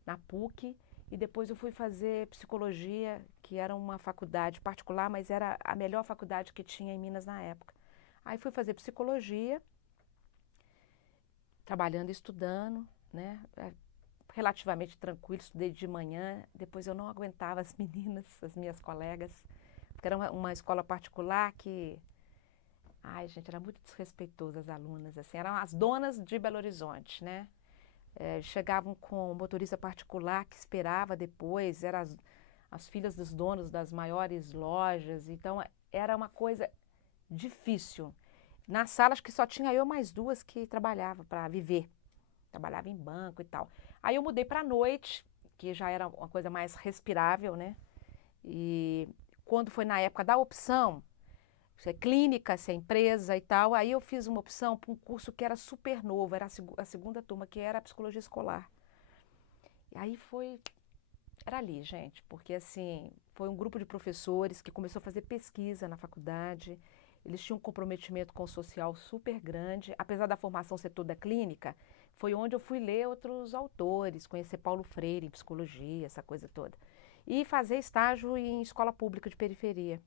na PUC, e depois eu fui fazer psicologia, que era uma faculdade particular, mas era a melhor faculdade que tinha em Minas na época. Aí fui fazer psicologia, trabalhando e estudando, né? Relativamente tranquilo, estudei de manhã, depois eu não aguentava as meninas, as minhas colegas, porque era uma escola particular que, ai gente, era muito desrespeitosa as alunas, assim, eram as donas de Belo Horizonte, né? chegavam com motorista particular que esperava depois, eram as filhas dos donos das maiores lojas, então era uma coisa difícil. Na sala, acho que só tinha eu mais duas que trabalhavam para viver. Trabalhava em banco e tal. Aí eu mudei para a noite, que já era uma coisa mais respirável, né? E quando foi na época da opção, se é clínica, se é empresa e tal, aí eu fiz uma opção para um curso que era super novo, era a segunda turma, que era a psicologia escolar. E aí era ali, gente, porque assim, foi um grupo de professores que começou a fazer pesquisa na faculdade, eles tinham um comprometimento com o social super grande, apesar da formação ser toda clínica, foi onde eu fui ler outros autores, conhecer Paulo Freire em psicologia, essa coisa toda. E fazer estágio em escola pública de periferia.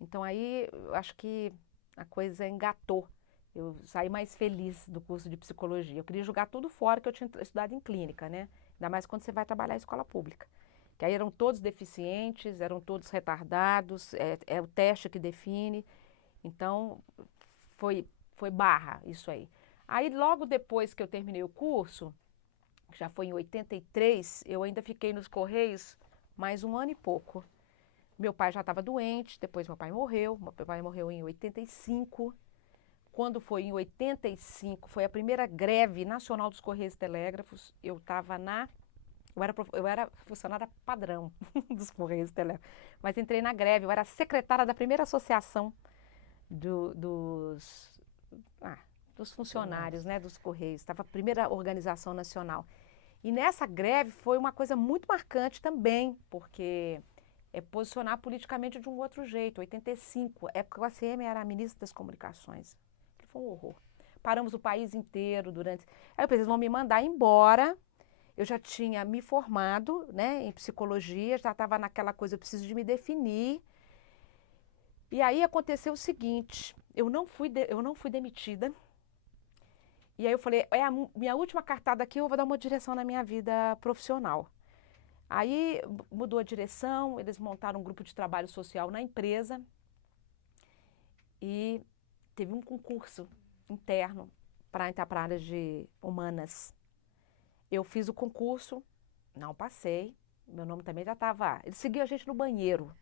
Então aí, eu acho que a coisa engatou. Eu saí mais feliz do curso de psicologia. Eu queria jogar tudo fora que eu tinha estudado em clínica, né? Ainda mais quando você vai trabalhar em escola pública. Que aí eram todos deficientes, eram todos retardados, é o teste que define. Então, foi barra isso aí. Aí, logo depois que eu terminei o curso, que já foi em 83, eu ainda fiquei nos Correios mais um ano e pouco. Meu pai já estava doente, depois meu pai morreu em 85. Quando foi em 85, foi a primeira greve nacional dos Correios e Telégrafos. Eu era funcionária padrão dos Correios e Telégrafos, mas entrei na greve, eu era secretária da primeira associação dos funcionários, né, dos Correios, estava a primeira organização nacional. E nessa greve foi uma coisa muito marcante também, porque posicionar politicamente de um outro jeito. 85, época que o ACM era a ministra das Comunicações. Foi um horror. Paramos o país inteiro durante... Aí eu pensei, eles vão me mandar embora. Eu já tinha me formado, né, em psicologia, já estava naquela coisa, eu preciso de me definir. E aí aconteceu o seguinte, eu não fui demitida. E aí eu falei, a minha última cartada aqui, eu vou dar uma direção na minha vida profissional. Aí mudou a direção, eles montaram um grupo de trabalho social na empresa e teve um concurso interno para entrar para a área de humanas. Eu fiz o concurso, não passei, meu nome também já estava... Eles seguiam a gente no banheiro,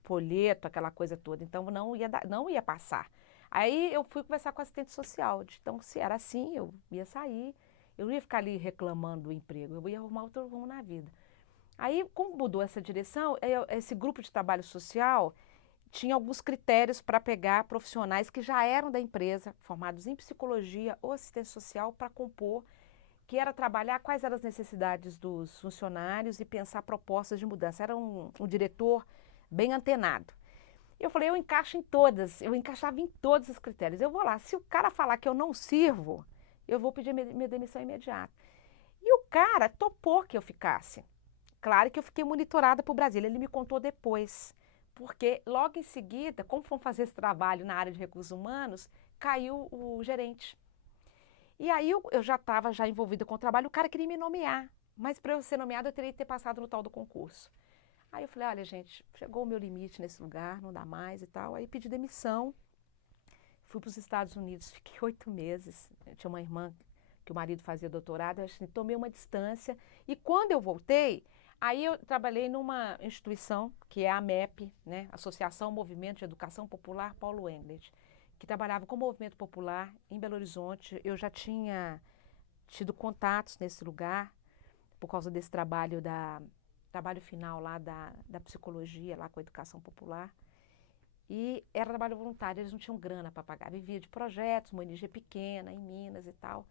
folheto, aquela coisa toda, então não ia passar. Aí eu fui conversar com a assistente social, então se era assim, eu ia sair, eu não ia ficar ali reclamando do emprego, eu ia arrumar outro rumo na vida. Aí, como mudou essa direção, esse grupo de trabalho social tinha alguns critérios para pegar profissionais que já eram da empresa, formados em psicologia ou assistência social, para compor, que era trabalhar quais eram as necessidades dos funcionários e pensar propostas de mudança. Era um diretor bem antenado. Eu falei, eu encaixava em todos os critérios. Eu vou lá, se o cara falar que eu não sirvo, eu vou pedir minha demissão imediata. E o cara topou que eu ficasse. Claro que eu fiquei monitorada por Brasília, ele me contou depois, porque logo em seguida, como fomos fazer esse trabalho na área de recursos humanos, caiu o gerente. E aí eu já estava envolvida com o trabalho, o cara queria me nomear, mas para eu ser nomeada eu teria que ter passado no tal do concurso. Aí eu falei, olha gente, chegou o meu limite nesse lugar, não dá mais e tal, aí pedi demissão, fui para os Estados Unidos, fiquei 8 meses, eu tinha uma irmã que o marido fazia doutorado, eu tomei uma distância, e quando eu voltei, aí eu trabalhei numa instituição, que é a AMEP, né, Associação Movimento de Educação Popular Paulo Englet, que trabalhava com o movimento popular em Belo Horizonte. Eu já tinha tido contatos nesse lugar, por causa desse trabalho final lá da psicologia, lá com a educação popular. E era trabalho voluntário, eles não tinham grana para pagar. Vivia de projetos, uma ONG pequena, em Minas e tal.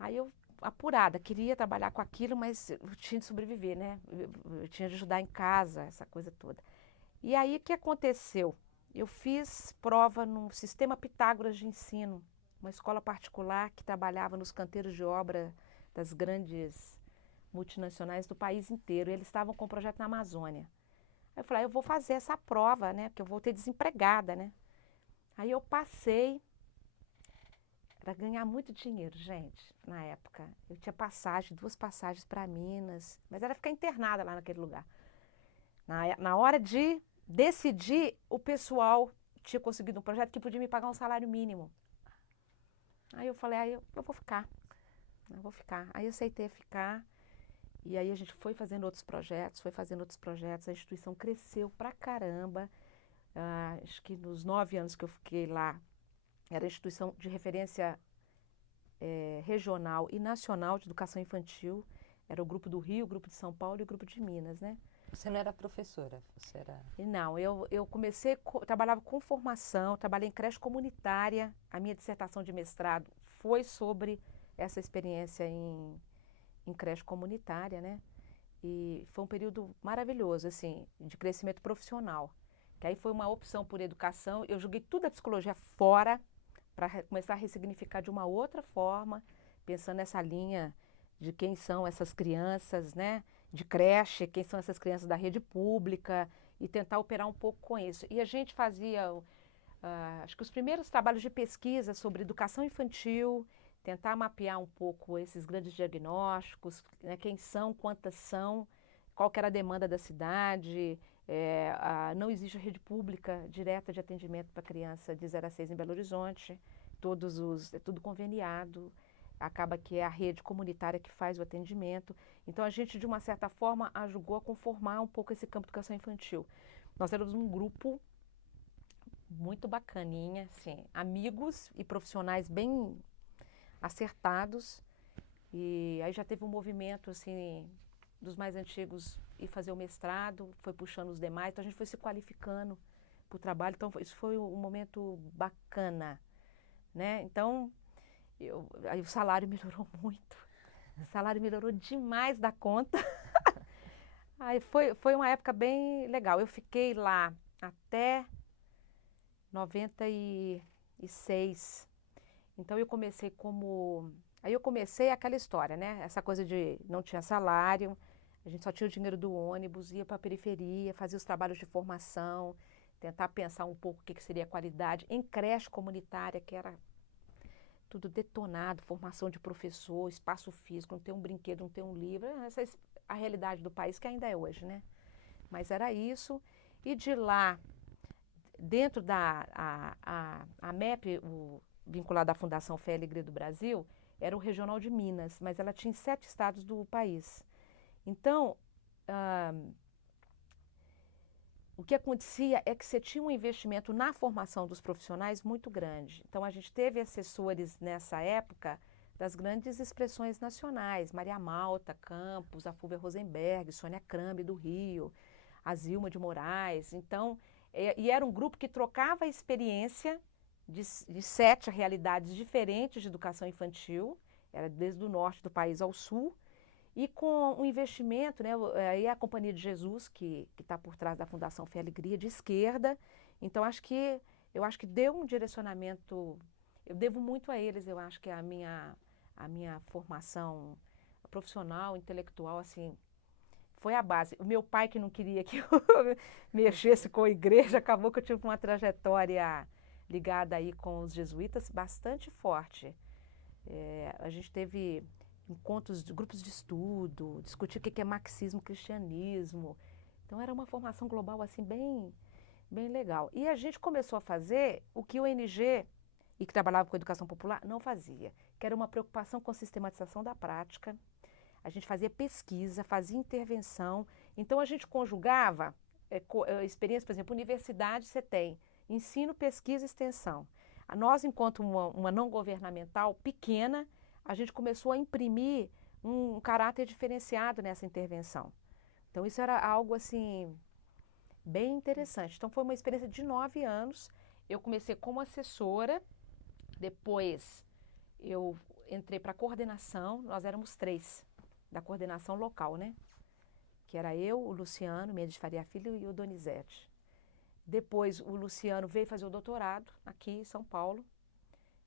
Aí eu, apurada, queria trabalhar com aquilo, mas eu tinha de sobreviver, né? Eu tinha de ajudar em casa, essa coisa toda. E aí, o que aconteceu? Eu fiz prova no Sistema Pitágoras de Ensino, uma escola particular que trabalhava nos canteiros de obra das grandes multinacionais do país inteiro. E eles estavam com um projeto na Amazônia. Aí eu falei, eu vou fazer essa prova, né? Porque eu vou ter desempregada, né? Aí eu passei. Era ganhar muito dinheiro, gente, na época. Eu tinha 2 passagens para Minas, mas era ficar internada lá naquele lugar. Na hora de decidir, o pessoal tinha conseguido um projeto que podia me pagar um salário mínimo. Aí eu falei, eu vou ficar. Eu vou ficar. Aí eu aceitei ficar. E aí a gente foi fazendo outros projetos, a instituição cresceu pra caramba. Acho que nos 9 anos que eu fiquei lá, era a instituição de referência regional e nacional de educação infantil. Era o grupo do Rio, o grupo de São Paulo e o grupo de Minas, né? Você não era professora, você era... Não, eu comecei, trabalhava com formação, trabalhei em creche comunitária. A minha dissertação de mestrado foi sobre essa experiência em creche comunitária, né? E foi um período maravilhoso, assim, de crescimento profissional. Que aí foi uma opção por educação. Eu joguei tudo a psicologia fora para começar a ressignificar de uma outra forma, pensando nessa linha de quem são essas crianças, né? De creche, quem são essas crianças da rede pública e tentar operar um pouco com isso. E a gente fazia, acho que os primeiros trabalhos de pesquisa sobre educação infantil, tentar mapear um pouco esses grandes diagnósticos, né, quem são, quantas são, qual que era a demanda da cidade. Não existe rede pública direta de atendimento para criança de 0 a 6 em Belo Horizonte, é tudo conveniado, acaba que é a rede comunitária que faz o atendimento. Então a gente, de uma certa forma, ajudou a conformar um pouco esse campo de educação infantil. Nós éramos um grupo muito bacaninha, assim, amigos e profissionais bem acertados, e aí já teve um movimento assim dos mais antigos ir fazer o mestrado, foi puxando os demais, então a gente foi se qualificando para o trabalho, então isso foi um momento bacana, né? Então aí o salário melhorou muito, o salário melhorou demais da conta. Aí foi uma época bem legal. Eu fiquei lá até 96. Então eu comecei Aí eu comecei aquela história, né? Essa coisa de não tinha salário, a gente só tinha o dinheiro do ônibus, ia para a periferia, fazia os trabalhos de formação, tentar pensar um pouco o que seria qualidade em creche comunitária, que era tudo detonado, formação de professor, espaço físico, não ter um brinquedo, não ter um livro. Essa é a realidade do país que ainda é hoje, né? Mas era isso. E de lá, dentro da MEP, vinculado à Fundação Fé e Alegria do Brasil, era o Regional de Minas, mas ela tinha 7 estados do país. Então, o que acontecia é que você tinha um investimento na formação dos profissionais muito grande. Então, a gente teve assessores nessa época das grandes expressões nacionais, Maria Malta Campos, a Fúvia Rosenberg, Sônia Krambe do Rio, a Zilma de Moraes. Então, e era um grupo que trocava a experiência de 7 realidades diferentes de educação infantil, era desde o norte do país ao sul, e com um investimento, né, aí a Companhia de Jesus, que está por trás da Fundação Fé e Alegria, de esquerda. Então, eu acho que deu um direcionamento, eu devo muito a eles, eu acho que a minha formação profissional, intelectual, assim, foi a base. O meu pai, que não queria que eu mexesse com a igreja, acabou que eu tive uma trajetória ligada aí com os jesuítas bastante forte. A gente teve encontros de grupos de estudo, discutir o que é marxismo, cristianismo. Então era uma formação global assim bem legal. E a gente começou a fazer o que o ONG, e que trabalhava com educação popular, não fazia, que era uma preocupação com sistematização da prática. A gente fazia pesquisa, fazia intervenção. Então a gente conjugava experiência, por exemplo, universidade você tem ensino, pesquisa e extensão. Nós, enquanto uma não governamental pequena, a gente começou a imprimir um caráter diferenciado nessa intervenção. Então, isso era algo, assim, bem interessante. Então, foi uma experiência de 9 anos. Eu comecei como assessora, depois eu entrei para a coordenação, nós éramos 3 da coordenação local, né? Que era eu, o Luciano Mendes de Faria Filho e o Donizete. Depois o Luciano veio fazer o doutorado aqui em São Paulo.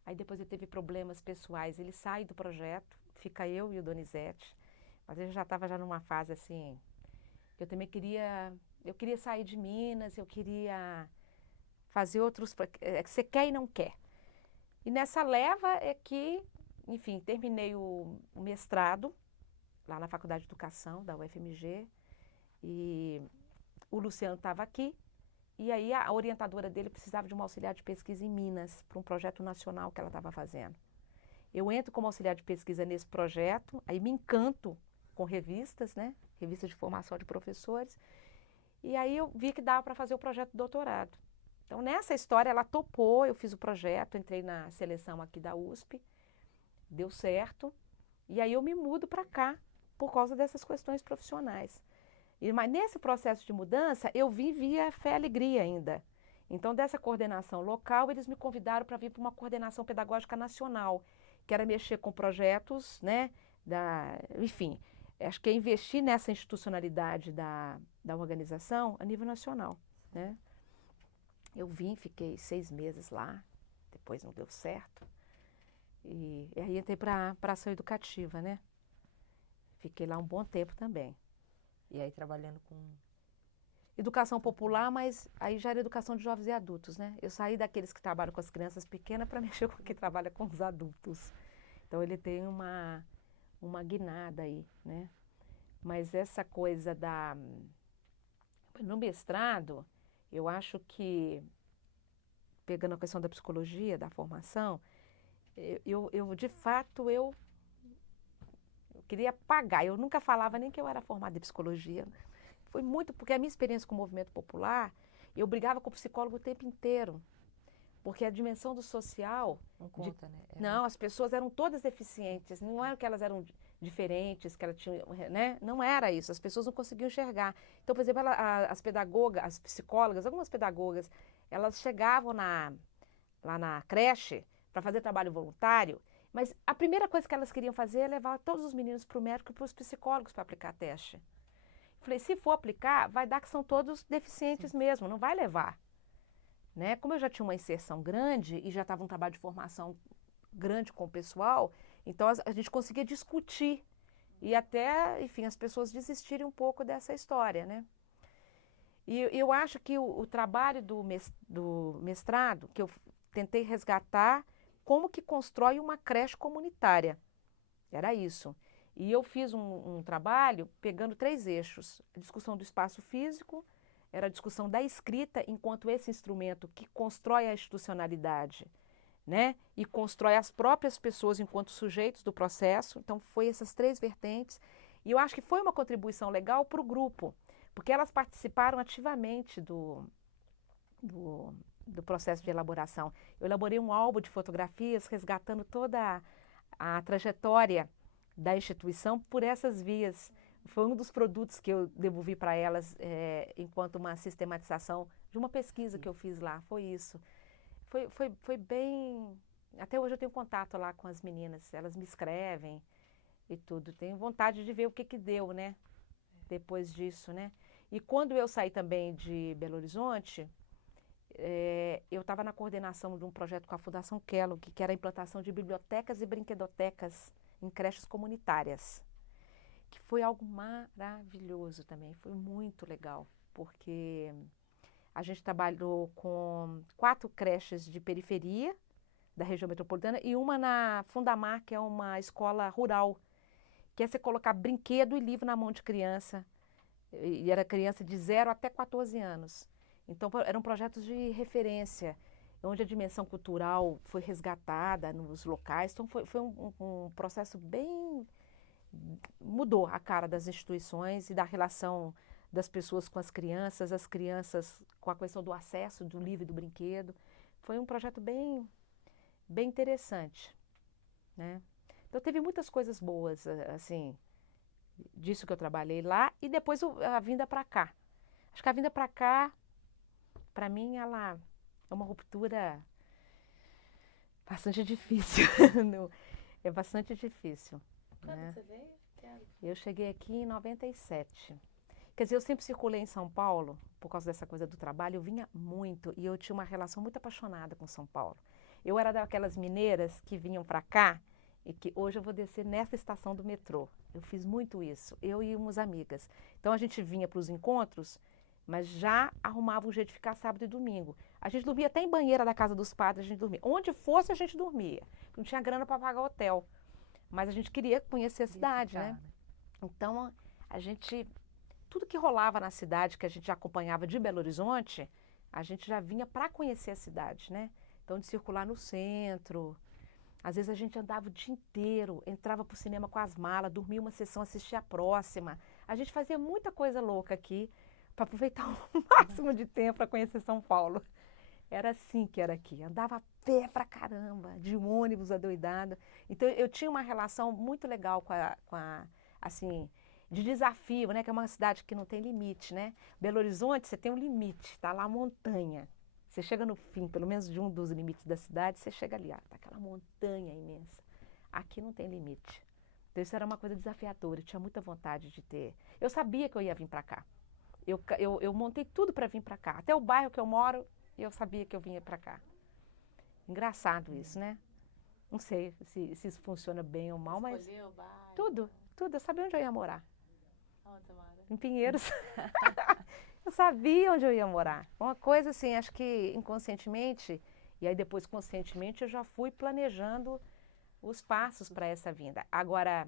Aí depois ele teve problemas pessoais, ele sai do projeto, fica eu e o Donizete. Mas ele já estava numa fase assim, eu também eu queria sair de Minas, eu queria fazer outros, você quer e não quer. E nessa leva é que, enfim, terminei o mestrado lá na Faculdade de Educação da UFMG e o Luciano estava aqui. E aí a orientadora dele precisava de uma auxiliar de pesquisa em Minas, para um projeto nacional que ela estava fazendo. Eu entro como auxiliar de pesquisa nesse projeto, aí me encanto com revistas, né? Revistas de formação de professores. E aí eu vi que dava para fazer o projeto de doutorado. Então, nessa história, ela topou, eu fiz o projeto, entrei na seleção aqui da USP, deu certo. E aí eu me mudo para cá por causa dessas questões profissionais. Mas nesse processo de mudança, eu vim via Fé e Alegria ainda. Então, dessa coordenação local, eles me convidaram para vir para uma coordenação pedagógica nacional, que era mexer com projetos, né, enfim, acho que é investir nessa institucionalidade da organização a nível nacional, né. Eu vim, fiquei 6 meses lá, depois não deu certo, e aí entrei para a ação educativa, né. Fiquei lá um bom tempo também. E aí trabalhando com... Educação popular, mas aí já era educação de jovens e adultos, né? Eu saí daqueles que trabalham com as crianças pequenas para mexer com quem trabalha com os adultos. Então, ele tem uma guinada aí, né? Mas essa coisa no mestrado, eu acho que, pegando a questão da psicologia, da formação, de fato, eu queria pagar. Eu nunca falava nem que eu era formada em psicologia. Foi muito, porque a minha experiência com o movimento popular, eu brigava com o psicólogo o tempo inteiro. Porque a dimensão do social... Não conta, né? Não, as pessoas eram todas deficientes. Não era que elas eram diferentes, que elas tinham... né? Não era isso. As pessoas não conseguiam enxergar. Então, por exemplo, as pedagogas, as psicólogas, algumas pedagogas, elas chegavam lá na creche para fazer trabalho voluntário, mas a primeira coisa que elas queriam fazer é levar todos os meninos para o médico e para os psicólogos para aplicar teste. Falei, se for aplicar, vai dar que são todos deficientes mesmo, não vai levar. Né? Como eu já tinha uma inserção grande e já estava um trabalho de formação grande com o pessoal, então a gente conseguia discutir e até, enfim, as pessoas desistirem um pouco dessa história, né? E eu acho que o trabalho do mestrado, que eu tentei resgatar, como que constrói uma creche comunitária. Era isso. E eu fiz um trabalho pegando 3 eixos. A discussão do espaço físico, era a discussão da escrita enquanto esse instrumento que constrói a institucionalidade, né? E constrói as próprias pessoas enquanto sujeitos do processo. Então, foi essas 3 vertentes. E eu acho que foi uma contribuição legal para o grupo, porque elas participaram ativamente do processo de elaboração. Eu elaborei um álbum de fotografias resgatando toda a trajetória da instituição por essas vias. Foi um dos produtos que eu devolvi para elas enquanto uma sistematização de uma pesquisa que eu fiz lá. Foi isso. Foi bem... Até hoje eu tenho contato lá com as meninas. Elas me escrevem e tudo. Tenho vontade de ver o que deu, né? Depois disso, né? E quando eu saí também de Belo Horizonte, eu estava na coordenação de um projeto com a Fundação Kellogg, que era a implantação de bibliotecas e brinquedotecas em creches comunitárias, que foi algo maravilhoso também, foi muito legal, porque a gente trabalhou com 4 creches de periferia da região metropolitana e uma na Fundamar, que é uma escola rural, que é você colocar brinquedo e livro na mão de criança, e era criança de 0 até 14 anos. Então, eram projetos de referência, onde a dimensão cultural foi resgatada nos locais. Então, foi um processo bem... mudou a cara das instituições e da relação das pessoas com as crianças com a questão do acesso do livro e do brinquedo. Foi um projeto bem interessante, né? Então, teve muitas coisas boas, assim, disso que eu trabalhei lá, e depois a vinda para cá. Acho que a vinda para cá, para mim, ela é uma ruptura bastante difícil. É bastante difícil. Quando né? você veio? Eu cheguei aqui em 97. Quer dizer, eu sempre circulei em São Paulo, por causa dessa coisa do trabalho, eu vinha muito, e eu tinha uma relação muito apaixonada com São Paulo. Eu era daquelas mineiras que vinham para cá, e que hoje eu vou descer nessa estação do metrô. Eu fiz muito isso, eu e umas amigas. Então, a gente vinha para os encontros, mas já arrumava um jeito de ficar sábado e domingo. A gente dormia até em banheira da casa dos padres, a gente dormia. Onde fosse, a gente dormia. Não tinha grana para pagar hotel. Mas a gente queria conhecer a cidade, né? Então, a gente... Tudo que rolava na cidade, que a gente já acompanhava de Belo Horizonte, a gente já vinha para conhecer a cidade, né? Então, de circular no centro. Às vezes a gente andava o dia inteiro, entrava para o cinema com as malas, dormia uma sessão, assistia a próxima. A gente fazia muita coisa louca aqui para aproveitar o máximo de tempo para conhecer São Paulo. Era assim que era aqui. Andava a pé pra caramba, de ônibus adoidada. Então eu tinha uma relação muito legal assim, de desafio, né? Que é uma cidade que não tem limite, né? Belo Horizonte, você tem um limite, tá lá a montanha. Você chega no fim, pelo menos de um dos limites da cidade, você chega ali, tá aquela montanha imensa. Aqui não tem limite. Então isso era uma coisa desafiadora, eu tinha muita vontade de ter. Eu sabia que eu ia vir para cá. Eu montei tudo para vir para cá. Até o bairro que eu moro, eu sabia que eu vinha para cá. Engraçado isso, né? Não sei se isso funciona bem ou mal, mas Escolheu o bairro? tudo. Eu sabia onde eu ia morar. Onde você mora? Em Pinheiros. Eu sabia onde eu ia morar. Uma coisa assim, acho que inconscientemente, e aí depois conscientemente, eu já fui planejando os passos para essa vinda. Agora,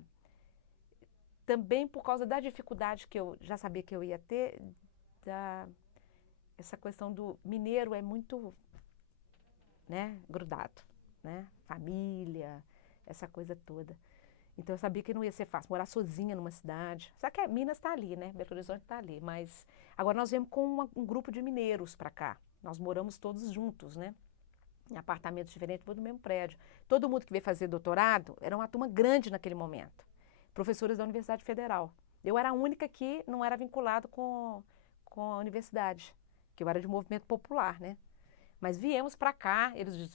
também por causa da dificuldade que eu já sabia que eu ia ter, essa questão do mineiro é muito, né, grudado, né? Família, essa coisa toda. Então eu sabia que não ia ser fácil, morar sozinha numa cidade. Só que Minas está ali, né? Belo Horizonte está ali. Mas agora nós viemos com um grupo de mineiros para cá. Nós moramos todos juntos, né? Em apartamentos diferentes, no mesmo prédio. Todo mundo que veio fazer doutorado era uma turma grande naquele momento. Professores da Universidade Federal. Eu era a única que não era vinculado com a universidade, que eu era de movimento popular, né? Mas viemos para cá, eles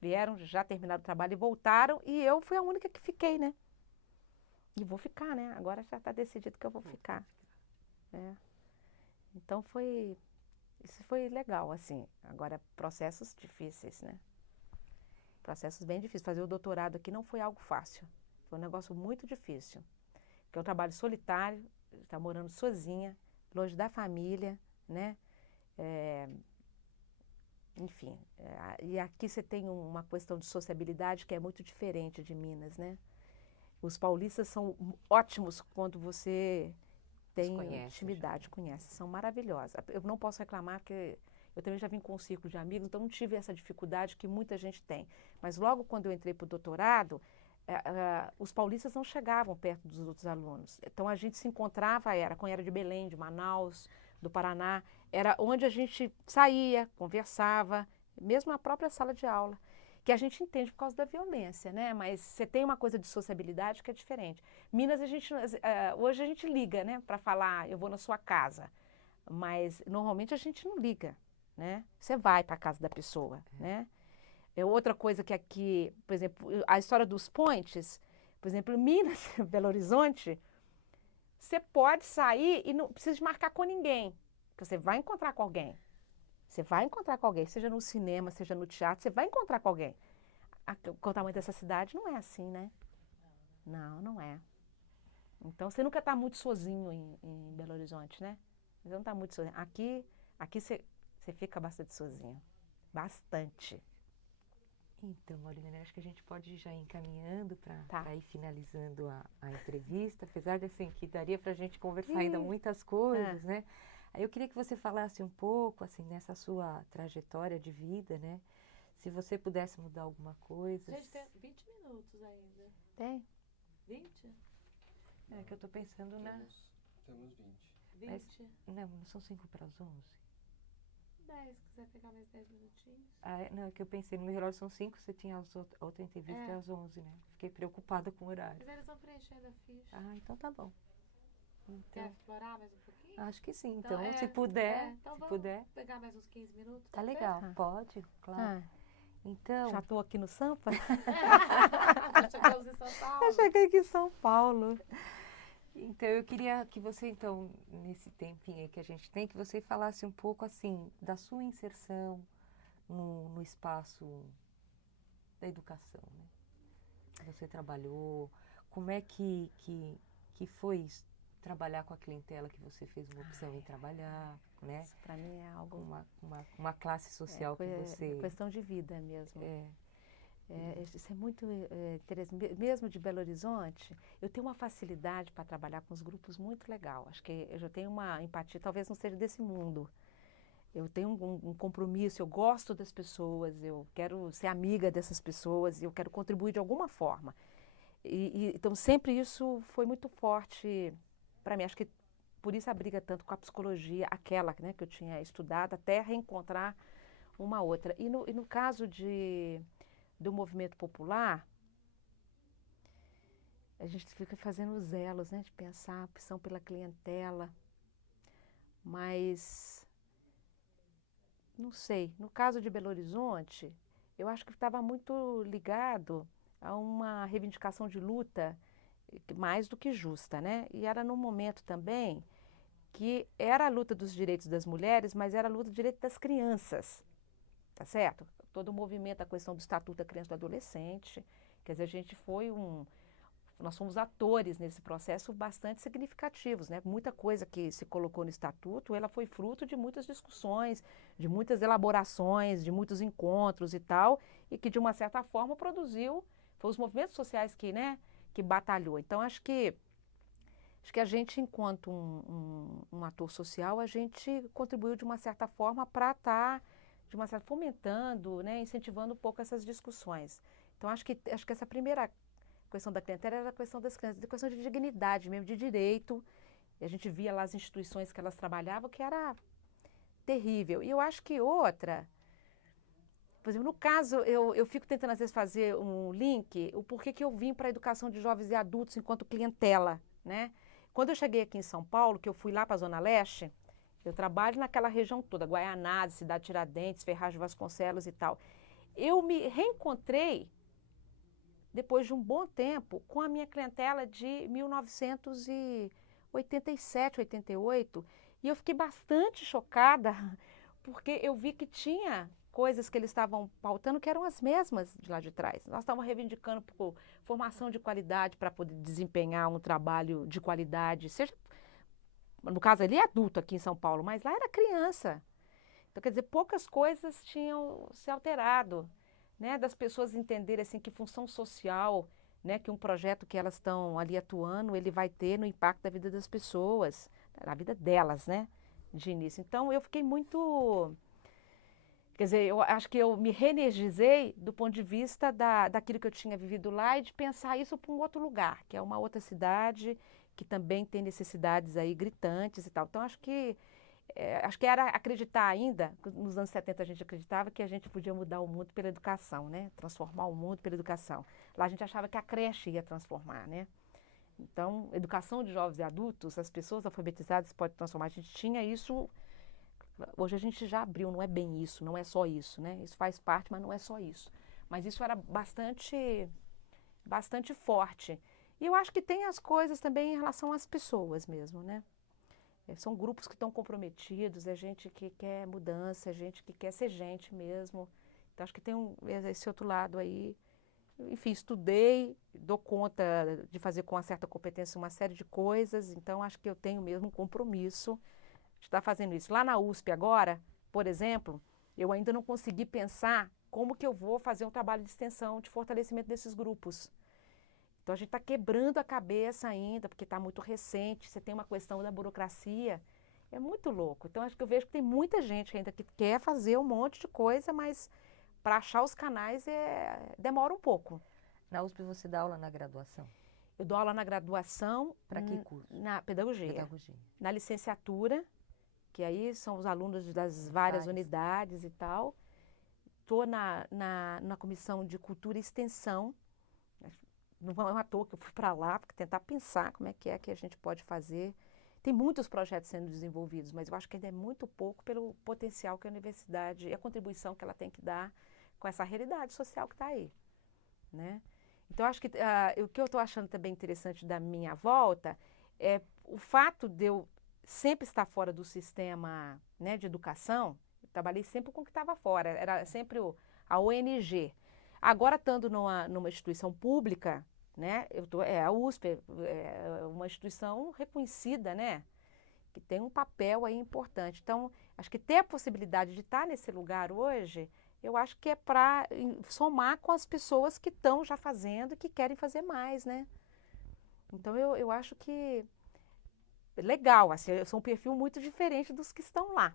vieram, já terminaram o trabalho e voltaram, e eu fui a única que fiquei, né? E vou ficar, né? Agora já está decidido que eu vou ficar. É. Então isso foi legal, assim. Agora, processos difíceis, né? Processos bem difíceis. Fazer o doutorado aqui não foi algo fácil. Foi um negócio muito difícil. Porque é um trabalho solitário, está morando sozinha, longe da família, né? Enfim, e aqui você tem uma questão de sociabilidade que é muito diferente de Minas, né? Os paulistas são ótimos quando você tem intimidade, conhece, são maravilhosos. Eu não posso reclamar porque eu também já vim com um círculo de amigos, então não tive essa dificuldade que muita gente tem. Mas logo quando eu entrei para o doutorado, os paulistas não chegavam perto dos outros alunos. Então a gente se encontrava, quando era de Belém, de Manaus, do Paraná, era onde a gente saía, conversava, mesmo na própria sala de aula. Que a gente entende por causa da violência, né? Mas você tem uma coisa de sociabilidade que é diferente. Minas, hoje a gente liga, né? Para falar, eu vou na sua casa. Mas, normalmente, a gente não liga, né? Você vai para a casa da pessoa, né? Outra coisa que aqui, por exemplo, a história dos pontes, por exemplo, em Minas, Belo Horizonte, você pode sair e não precisa marcar com ninguém. Você vai encontrar com alguém. Você vai encontrar com alguém, seja no cinema, seja no teatro, você vai encontrar com alguém. Com o tamanho dessa cidade não é assim, né? Não é. Então, você nunca está muito sozinho em Belo Horizonte, né? Você não está muito sozinho. Aqui você fica bastante sozinho. Bastante. Então, Maurina, acho que a gente pode ir já encaminhando para ir finalizando a entrevista, apesar de assim, que daria para a gente conversar ainda muitas coisas, né? Aí eu queria que você falasse um pouco, assim, nessa sua trajetória de vida, né? Se você pudesse mudar alguma coisa. Gente, tem 20 minutos ainda. Tem? 20? É que eu tô pensando na... Temos 20. 20? Não são 5 para as 11. 10, se quiser pegar mais 10 minutinhos. Não, é que eu pensei, no meu relógio são 5, você tinha outra entrevista às 11, né? Fiquei preocupada com o horário. Mas eles vão preenchendo a ficha. Então tá bom. Então, Quer explorar mais um pouquinho? acho que sim. Então, se então puder, vamos pegar mais uns 15 minutos. Tá pode ser? legal, pode, claro. Então... Já estou aqui no Sampa? Já chegamos em São Paulo. Eu cheguei aqui em São Paulo. Então, eu queria que você, então, nesse tempinho aí que a gente tem, que você falasse um pouco, assim, da sua inserção no espaço da educação, né? Você trabalhou, como é que foi trabalhar com a clientela que você fez uma opção em trabalhar, né? Isso para mim é algo... Uma classe social que você... É questão de vida mesmo. Isso é muito interessante. Mesmo de Belo Horizonte, eu tenho uma facilidade para trabalhar com os grupos muito legal. Acho que eu já tenho uma empatia, talvez não seja desse mundo. eu tenho um compromisso, eu gosto das pessoas, eu quero ser amiga dessas pessoas, eu quero contribuir de alguma forma. Então, sempre isso foi muito forte para mim. Acho que por isso a briga tanto com a psicologia, aquela, né, que eu tinha estudado, até reencontrar uma outra. E no caso do movimento popular, a gente fica fazendo os elos, né, de pensar a opção pela clientela, mas não sei. No caso de Belo Horizonte, eu acho que estava muito ligado a uma reivindicação de luta mais do que justa, né? E era num momento também que era a luta dos direitos das mulheres, mas era a luta dos direitos das crianças, tá certo? Todo o movimento, a questão do Estatuto da Criança e do Adolescente, quer dizer, nós fomos atores nesse processo bastante significativos, né? Muita coisa que se colocou no Estatuto, ela foi fruto de muitas discussões, de muitas elaborações, de muitos encontros e tal, e que de uma certa forma foi os movimentos sociais que batalhou. Então, acho que a gente, enquanto um ator social, a gente contribuiu de uma certa forma para estar, fomentando, né, incentivando um pouco essas discussões. Então, acho que essa primeira questão da clientela era a questão das crianças, a questão de dignidade mesmo, de direito. E a gente via lá as instituições que elas trabalhavam, que era terrível. E eu acho que outra, por exemplo, no caso, eu fico tentando às vezes fazer um link, o porquê que eu vim para a educação de jovens e adultos enquanto clientela, né? Quando eu cheguei aqui em São Paulo, que eu fui lá para a Zona Leste, eu trabalho naquela região toda, Guaianazes, Cidade Tiradentes, Ferraz de Vasconcelos e tal. Eu me reencontrei, depois de um bom tempo, com a minha clientela de 1987, 88, e eu fiquei bastante chocada, porque eu vi que tinha coisas que eles estavam pautando que eram as mesmas de lá de trás. Nós estávamos reivindicando por formação de qualidade para poder desempenhar um trabalho de qualidade, seja, no caso ele é adulto aqui em São Paulo, mas lá era criança. Então, quer dizer, poucas coisas tinham se alterado, né, das pessoas entenderem assim, que função social, né, que um projeto que elas estão ali atuando, ele vai ter no impacto da vida das pessoas, na vida delas, né, de início. Então, eu fiquei muito... Quer dizer, eu acho que eu me reenergizei do ponto de vista daquilo que eu tinha vivido lá e de pensar isso para um outro lugar, que é uma outra cidade que também tem necessidades aí gritantes e tal. Então, acho que era acreditar ainda, nos anos 70 a gente acreditava que a gente podia mudar o mundo pela educação, né? Transformar o mundo pela educação. Lá a gente achava que a creche ia transformar, né? Então, educação de jovens e adultos, as pessoas alfabetizadas podem transformar. A gente tinha isso... Hoje a gente já abriu, não é bem isso, não é só isso, né? Isso faz parte, mas não é só isso. Mas isso era bastante forte. E eu acho que tem as coisas também em relação às pessoas mesmo, né? São grupos que estão comprometidos, é gente que quer mudança, é gente que quer ser gente mesmo. Então, acho que tem esse outro lado aí. Enfim, estudei, dou conta de fazer com uma certa competência uma série de coisas, então acho que eu tenho mesmo um compromisso de estar fazendo isso. Lá na USP agora, por exemplo, eu ainda não consegui pensar como que eu vou fazer um trabalho de extensão, de fortalecimento desses grupos. Então, a gente está quebrando a cabeça ainda, porque está muito recente, você tem uma questão da burocracia, é muito louco. Então, acho que eu vejo que tem muita gente ainda que quer fazer um monte de coisa, mas para achar os canais demora um pouco. Na USP você dá aula na graduação? Eu dou aula na graduação. Para que curso? Na pedagogia. Pedagogia. Na licenciatura, que aí são os alunos das várias unidades e tal. Estou na comissão de cultura e extensão. Não é à toa que eu fui para lá, para tentar pensar como é que a gente pode fazer. Tem muitos projetos sendo desenvolvidos, mas eu acho que ainda é muito pouco pelo potencial que a universidade e a contribuição que ela tem que dar com essa realidade social que está aí, né? Então, acho que o que eu estou achando também interessante da minha volta é o fato de eu sempre estar fora do sistema, né, de educação. Eu trabalhei sempre com o que estava fora, era sempre a ONG. Agora, estando numa instituição pública, né, a USP é uma instituição reconhecida, né, que tem um papel aí importante. Então, acho que ter a possibilidade de estar nesse lugar hoje, eu acho que é para somar com as pessoas que estão já fazendo e que querem fazer mais, né. Então, eu acho que é legal, assim, eu sou um perfil muito diferente dos que estão lá.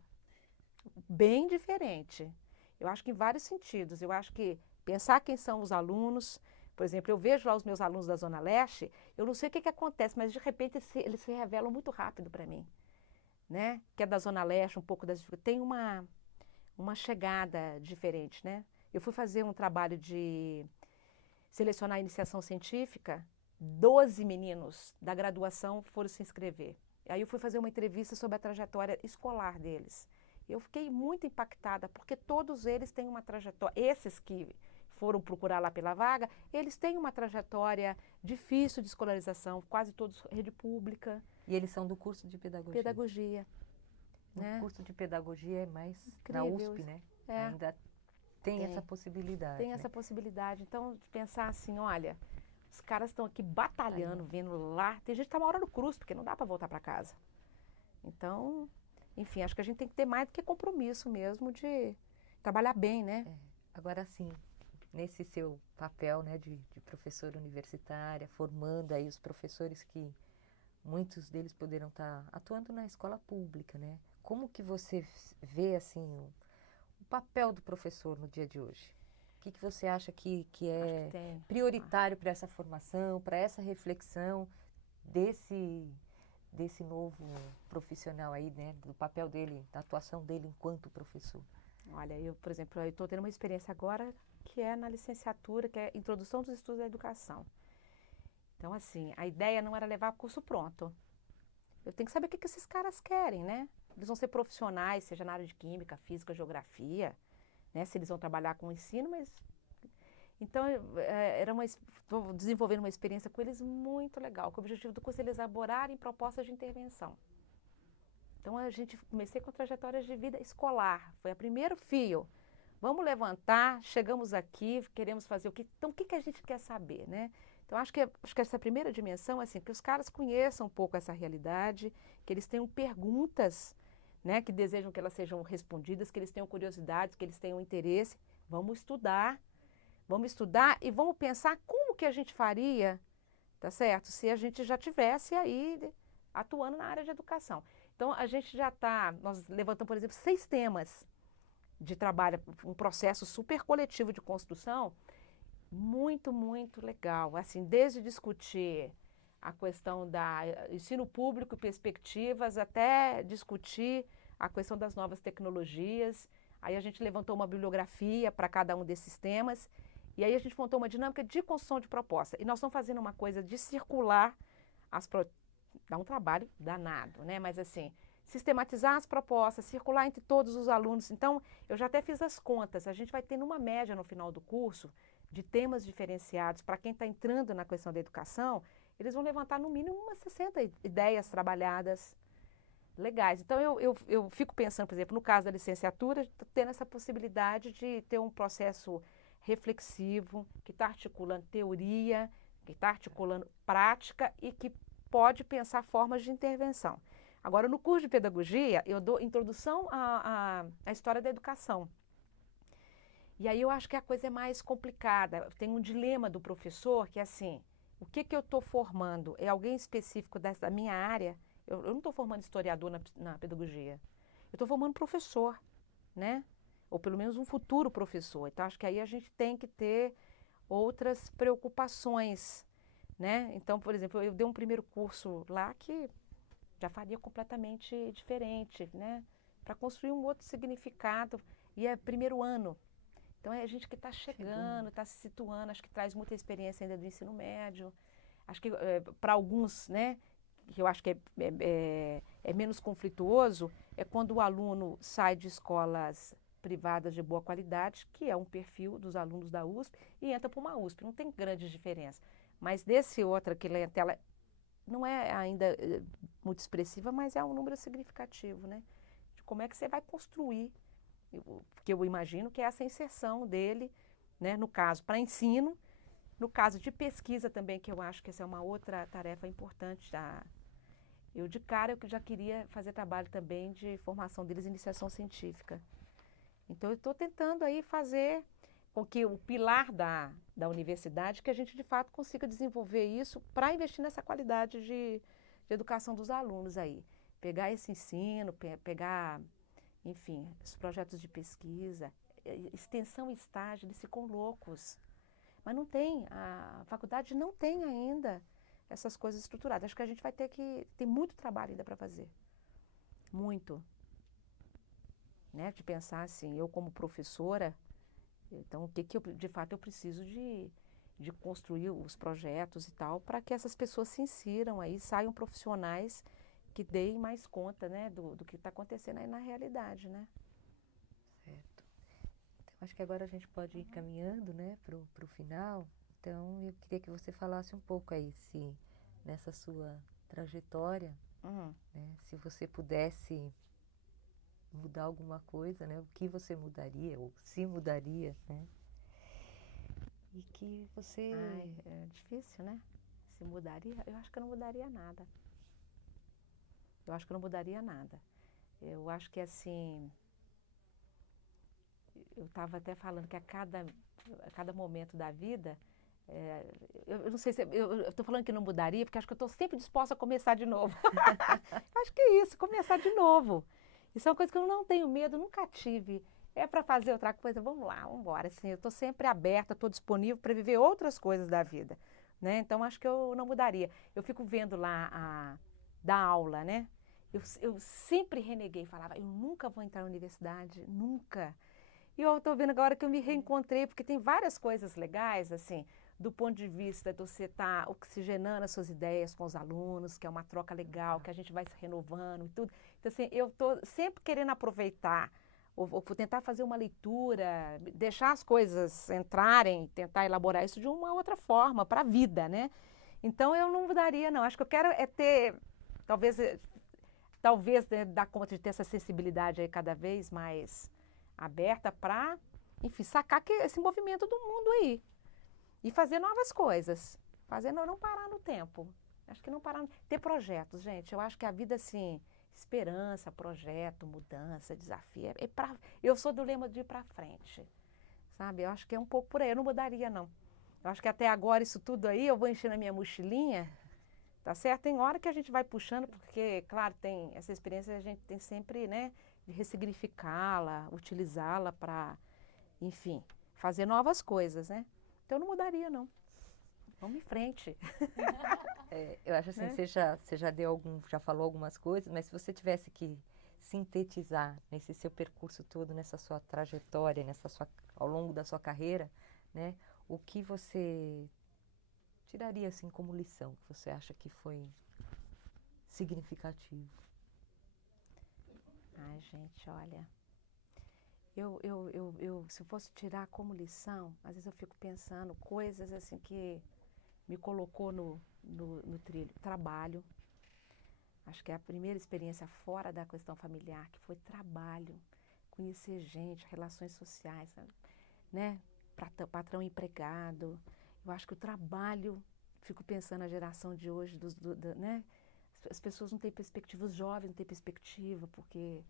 bem diferente. Eu acho que em vários sentidos. Eu acho que pensar quem são os alunos, por exemplo, eu vejo lá os meus alunos da Zona Leste, eu não sei o que acontece, mas de repente eles se revelam muito rápido para mim, né? Que é da Zona Leste, um pouco das... Tem uma chegada diferente, né? Eu fui fazer um trabalho de selecionar a iniciação científica, 12 meninos da graduação foram se inscrever. Aí eu fui fazer uma entrevista sobre a trajetória escolar deles. Eu fiquei muito impactada, porque todos eles têm uma trajetória, esses que foram procurar lá pela vaga, eles têm uma trajetória difícil de escolarização, quase todos rede pública. E eles são do curso de pedagogia? Pedagogia. O né? curso de pedagogia é mais Incrível. na USP, né? É. Ainda tem essa possibilidade. Tem né? essa possibilidade. Então, de pensar assim, olha, os caras estão aqui batalhando, vendo lá. Tem gente que está uma hora no cruz, porque não dá para voltar para casa. Então, enfim, acho que a gente tem que ter mais do que compromisso mesmo de trabalhar bem, né? É. Agora, sim, nesse seu papel, né, de professora universitária, formando aí os professores que muitos deles poderão estar atuando na escola pública, né? Como que você vê, assim, o papel do professor no dia de hoje? O que você acha que é prioritário para essa formação, para essa reflexão desse novo profissional aí, né? Do papel dele, da atuação dele enquanto professor? Olha, eu, por exemplo, eu estou tendo uma experiência agora que é na licenciatura, que é Introdução dos Estudos da Educação. Então, assim, a ideia não era levar curso pronto. Eu tenho que saber o que esses caras querem, né? Eles vão ser profissionais, seja na área de química, física, geografia, né? Se eles vão trabalhar com o ensino, mas... Então, estou desenvolvendo uma experiência com eles muito legal, com o objetivo do curso eles elaborarem propostas de intervenção. Então, comecei com trajetórias de vida escolar, foi o primeiro fio. Vamos levantar, chegamos aqui, queremos fazer o quê? Então, o que a gente quer saber, né? Então, acho que essa primeira dimensão, assim, que os caras conheçam um pouco essa realidade, que eles tenham perguntas, né, que desejam que elas sejam respondidas, que eles tenham curiosidades, que eles tenham interesse. Vamos estudar e vamos pensar como que a gente faria, tá certo? Se a gente já tivesse aí atuando na área de educação. Então, a gente nós levantamos, por exemplo, 6 temas de trabalho, um processo super coletivo de construção, muito, muito legal. Assim, desde discutir a questão da ensino público, perspectivas, até discutir a questão das novas tecnologias. Aí a gente levantou uma bibliografia para cada um desses temas. E aí a gente montou uma dinâmica de construção de proposta. E nós estamos fazendo uma coisa de circular dá um trabalho danado, né? Mas assim, sistematizar as propostas, circular entre todos os alunos. Então, eu já até fiz as contas. A gente vai ter uma média no final do curso de temas diferenciados. Para quem está entrando na questão da educação, eles vão levantar no mínimo umas 60 ideias trabalhadas legais. Então, eu fico pensando, por exemplo, no caso da licenciatura, tendo essa possibilidade de ter um processo reflexivo, que está articulando teoria, que está articulando prática e que pode pensar formas de intervenção. Agora, no curso de pedagogia, eu dou introdução à história da educação. E aí eu acho que a coisa é mais complicada. Tem um dilema do professor que é assim, o que eu estou formando? É alguém específico da minha área? Eu não estou formando historiador na pedagogia. Eu estou formando professor, né? Ou pelo menos um futuro professor. Então, acho que aí a gente tem que ter outras preocupações, né? Então, por exemplo, eu dei um primeiro curso lá que já faria completamente diferente, né? Para construir um outro significado. E é primeiro ano. Então, é a gente que está chegando, está se situando, acho que traz muita experiência ainda do ensino médio. Acho que para alguns, né, que eu acho que é menos conflituoso, é quando o aluno sai de escolas privadas de boa qualidade, que é um perfil dos alunos da USP, e entra para uma USP. Não tem grande diferença. Mas desse outra clientela não é ainda muito expressiva, mas é um número significativo, né? De como é que você vai construir, porque eu imagino que é essa inserção dele, né, no caso, para ensino, no caso de pesquisa também, que eu acho que essa é uma outra tarefa importante. Eu, de cara, eu já queria fazer trabalho também de formação deles em iniciação científica. Então, eu estou tentando aí fazer com que o pilar da universidade, que a gente, de fato, consiga desenvolver isso para investir nessa qualidade de educação dos alunos aí. Pegar esse ensino, pegar enfim, os projetos de pesquisa, extensão e estágio, eles ficam loucos. Mas não tem, a faculdade não tem ainda essas coisas estruturadas. Acho que a gente vai ter que, tem muito trabalho ainda para fazer. Muito. Né? De pensar assim, eu como professora, então o que eu, de fato eu preciso de construir os projetos e tal, para que essas pessoas se insiram aí, saiam profissionais que deem mais conta, né, do que está acontecendo aí na realidade, né? Certo. Então, acho que agora a gente pode ir caminhando, né, pro final. Então, eu queria que você falasse um pouco aí, se nessa sua trajetória, né, se você pudesse mudar alguma coisa, né, o que você mudaria, ou se mudaria, né? E que você... Ai, é difícil, né? Se mudaria? Eu acho que eu não mudaria nada. Eu acho que eu não mudaria nada. Eu acho que assim, eu estava até falando que a cada momento da vida, eu não sei se, eu estou falando que não mudaria, porque acho que eu estou sempre disposta a começar de novo. Acho que é isso, começar de novo. Isso é uma coisa que eu não tenho medo, nunca tive. É para fazer outra coisa, vamos lá, vamos embora. Assim, eu estou sempre aberta, estou disponível para viver outras coisas da vida. Né? Então, acho que eu não mudaria. Eu fico vendo lá dar aula, né? Eu sempre reneguei, falava, eu nunca vou entrar na universidade, nunca. E eu estou vendo agora que eu me reencontrei, porque tem várias coisas legais, assim, do ponto de vista de você estar oxigenando as suas ideias com os alunos, que é uma troca legal, que a gente vai se renovando e tudo. Então, assim, eu estou sempre querendo aproveitar, ou tentar fazer uma leitura, deixar as coisas entrarem, tentar elaborar isso de uma outra forma, para a vida, né? Então, eu não mudaria, não. Acho que eu quero é ter, talvez né, dar conta de ter essa sensibilidade aí cada vez mais aberta para, enfim, sacar que esse movimento do mundo aí e fazer novas coisas, não parar no tempo. Acho que não parar, ter projetos, gente. Eu acho que a vida, assim, esperança, projeto, mudança, desafio, eu sou do lema de ir para frente, sabe? Eu acho que é um pouco por aí, eu não mudaria, não. Eu acho que até agora isso tudo aí, eu vou enchendo a minha mochilinha, tá certo? Tem hora que a gente vai puxando, porque, claro, tem essa experiência, a gente tem sempre, né, de ressignificá-la, utilizá-la para, enfim, fazer novas coisas, né? Então, eu não mudaria, não. Vamos em frente. Eu acho assim, né? Você já já falou algumas coisas, mas se você tivesse que sintetizar nesse seu percurso todo, nessa sua trajetória, ao longo da sua carreira, né, o que você tiraria assim como lição, que você acha que foi significativo? Ai, gente, olha, se eu fosse tirar como lição, às vezes eu fico pensando coisas assim que me colocou no trilho. Trabalho. Acho que é a primeira experiência fora da questão familiar, que foi trabalho. Conhecer gente, relações sociais, sabe? Né? Patrão empregado. Eu acho que o trabalho, fico pensando na geração de hoje, né? As pessoas não têm perspectiva, os jovens não têm perspectiva, porque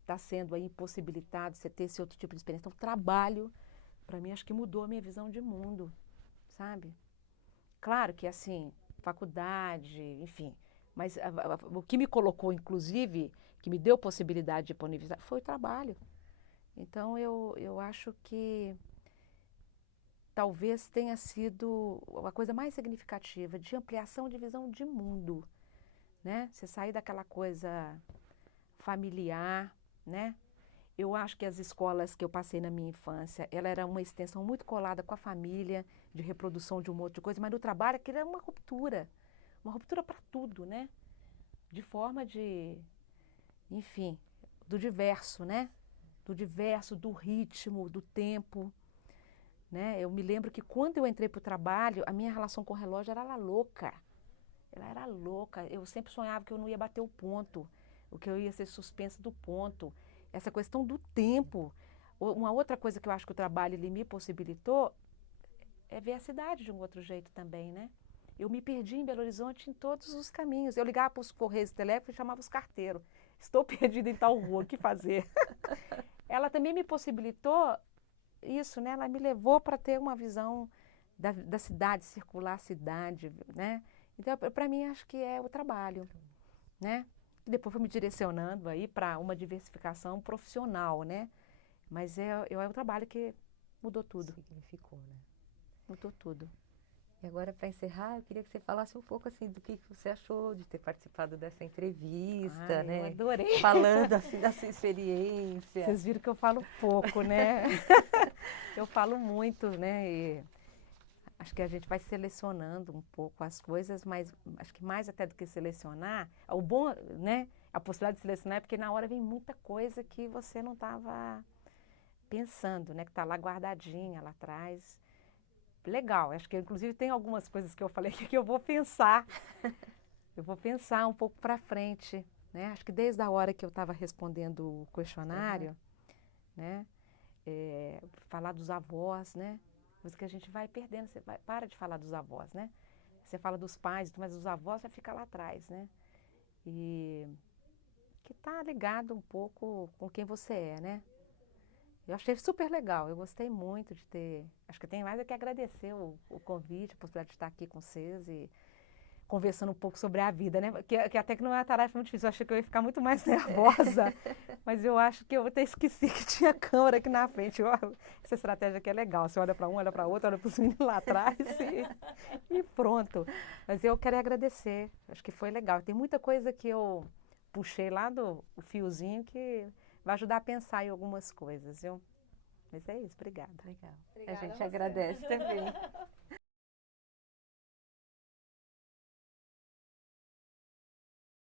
está sendo aí impossibilitado você ter esse outro tipo de experiência. Então, trabalho, para mim, acho que mudou a minha visão de mundo, sabe? Claro que, assim, faculdade, enfim, mas o que me colocou, inclusive, que me deu possibilidade de ir para a universidade, foi o trabalho. Então, eu acho que talvez tenha sido a coisa mais significativa de ampliação de visão de mundo, né? Você sair daquela coisa familiar, né? Eu acho que as escolas que eu passei na minha infância, ela era uma extensão muito colada com a família, de reprodução de um monte de coisa, mas no trabalho aquilo era uma ruptura para tudo, né? De forma de, enfim, do diverso, né? Do diverso, do ritmo, do tempo, né? Eu me lembro que quando eu entrei para o trabalho, a minha relação com o relógio era louca. Ela era louca. Eu sempre sonhava que eu não ia bater o ponto, que eu ia ser suspensa do ponto. Essa questão do tempo. Uma outra coisa que eu acho que o trabalho ele me possibilitou é ver a cidade de um outro jeito também, né? Eu me perdi em Belo Horizonte em todos os caminhos. Eu ligava para os correios telégrafos e chamava os carteiros. Estou perdida em tal rua, o que fazer? Ela também me possibilitou isso, né? Ela me levou para ter uma visão da cidade, circular a cidade, né? Então, para mim, acho que é o trabalho, né? E depois fui me direcionando aí para uma diversificação profissional, né? Mas é um trabalho que mudou tudo. Significou, né? Mudou tudo. E agora, para encerrar, eu queria que você falasse um pouco assim do que você achou de ter participado dessa entrevista, né? Eu adorei. Falando assim da sua experiência. Vocês viram que eu falo pouco, né? Eu falo muito, né? E acho que a gente vai selecionando um pouco as coisas, mas acho que mais até do que selecionar, o bom, né? A possibilidade de selecionar é porque na hora vem muita coisa que você não estava pensando, né? Que está lá guardadinha lá atrás. Legal, acho que inclusive tem algumas coisas que eu falei aqui que eu vou pensar. Eu vou pensar um pouco para frente, né? Acho que desde a hora que eu estava respondendo o questionário, né? Falar dos avós, né? Coisa que a gente vai perdendo, para de falar dos avós, né? Você fala dos pais, mas os avós vai ficar lá atrás, né? E que está ligado um pouco com quem você é, né? Eu achei super legal, eu gostei muito de ter. Acho que tem mais é que agradecer o convite, a possibilidade de estar aqui com vocês e conversando um pouco sobre a vida, né? Que até que não é uma tarefa muito difícil, eu achei que eu ia ficar muito mais nervosa, mas eu acho que eu até esqueci que tinha câmera aqui na frente. Essa estratégia aqui é legal, você olha para um, olha para outro, olha para os meninos lá atrás e pronto. Mas eu quero agradecer, acho que foi legal. Tem muita coisa que eu puxei lá do fiozinho que vai ajudar a pensar em algumas coisas, viu? Mas é isso, obrigada. Legal. Obrigada A gente a você. agradece também.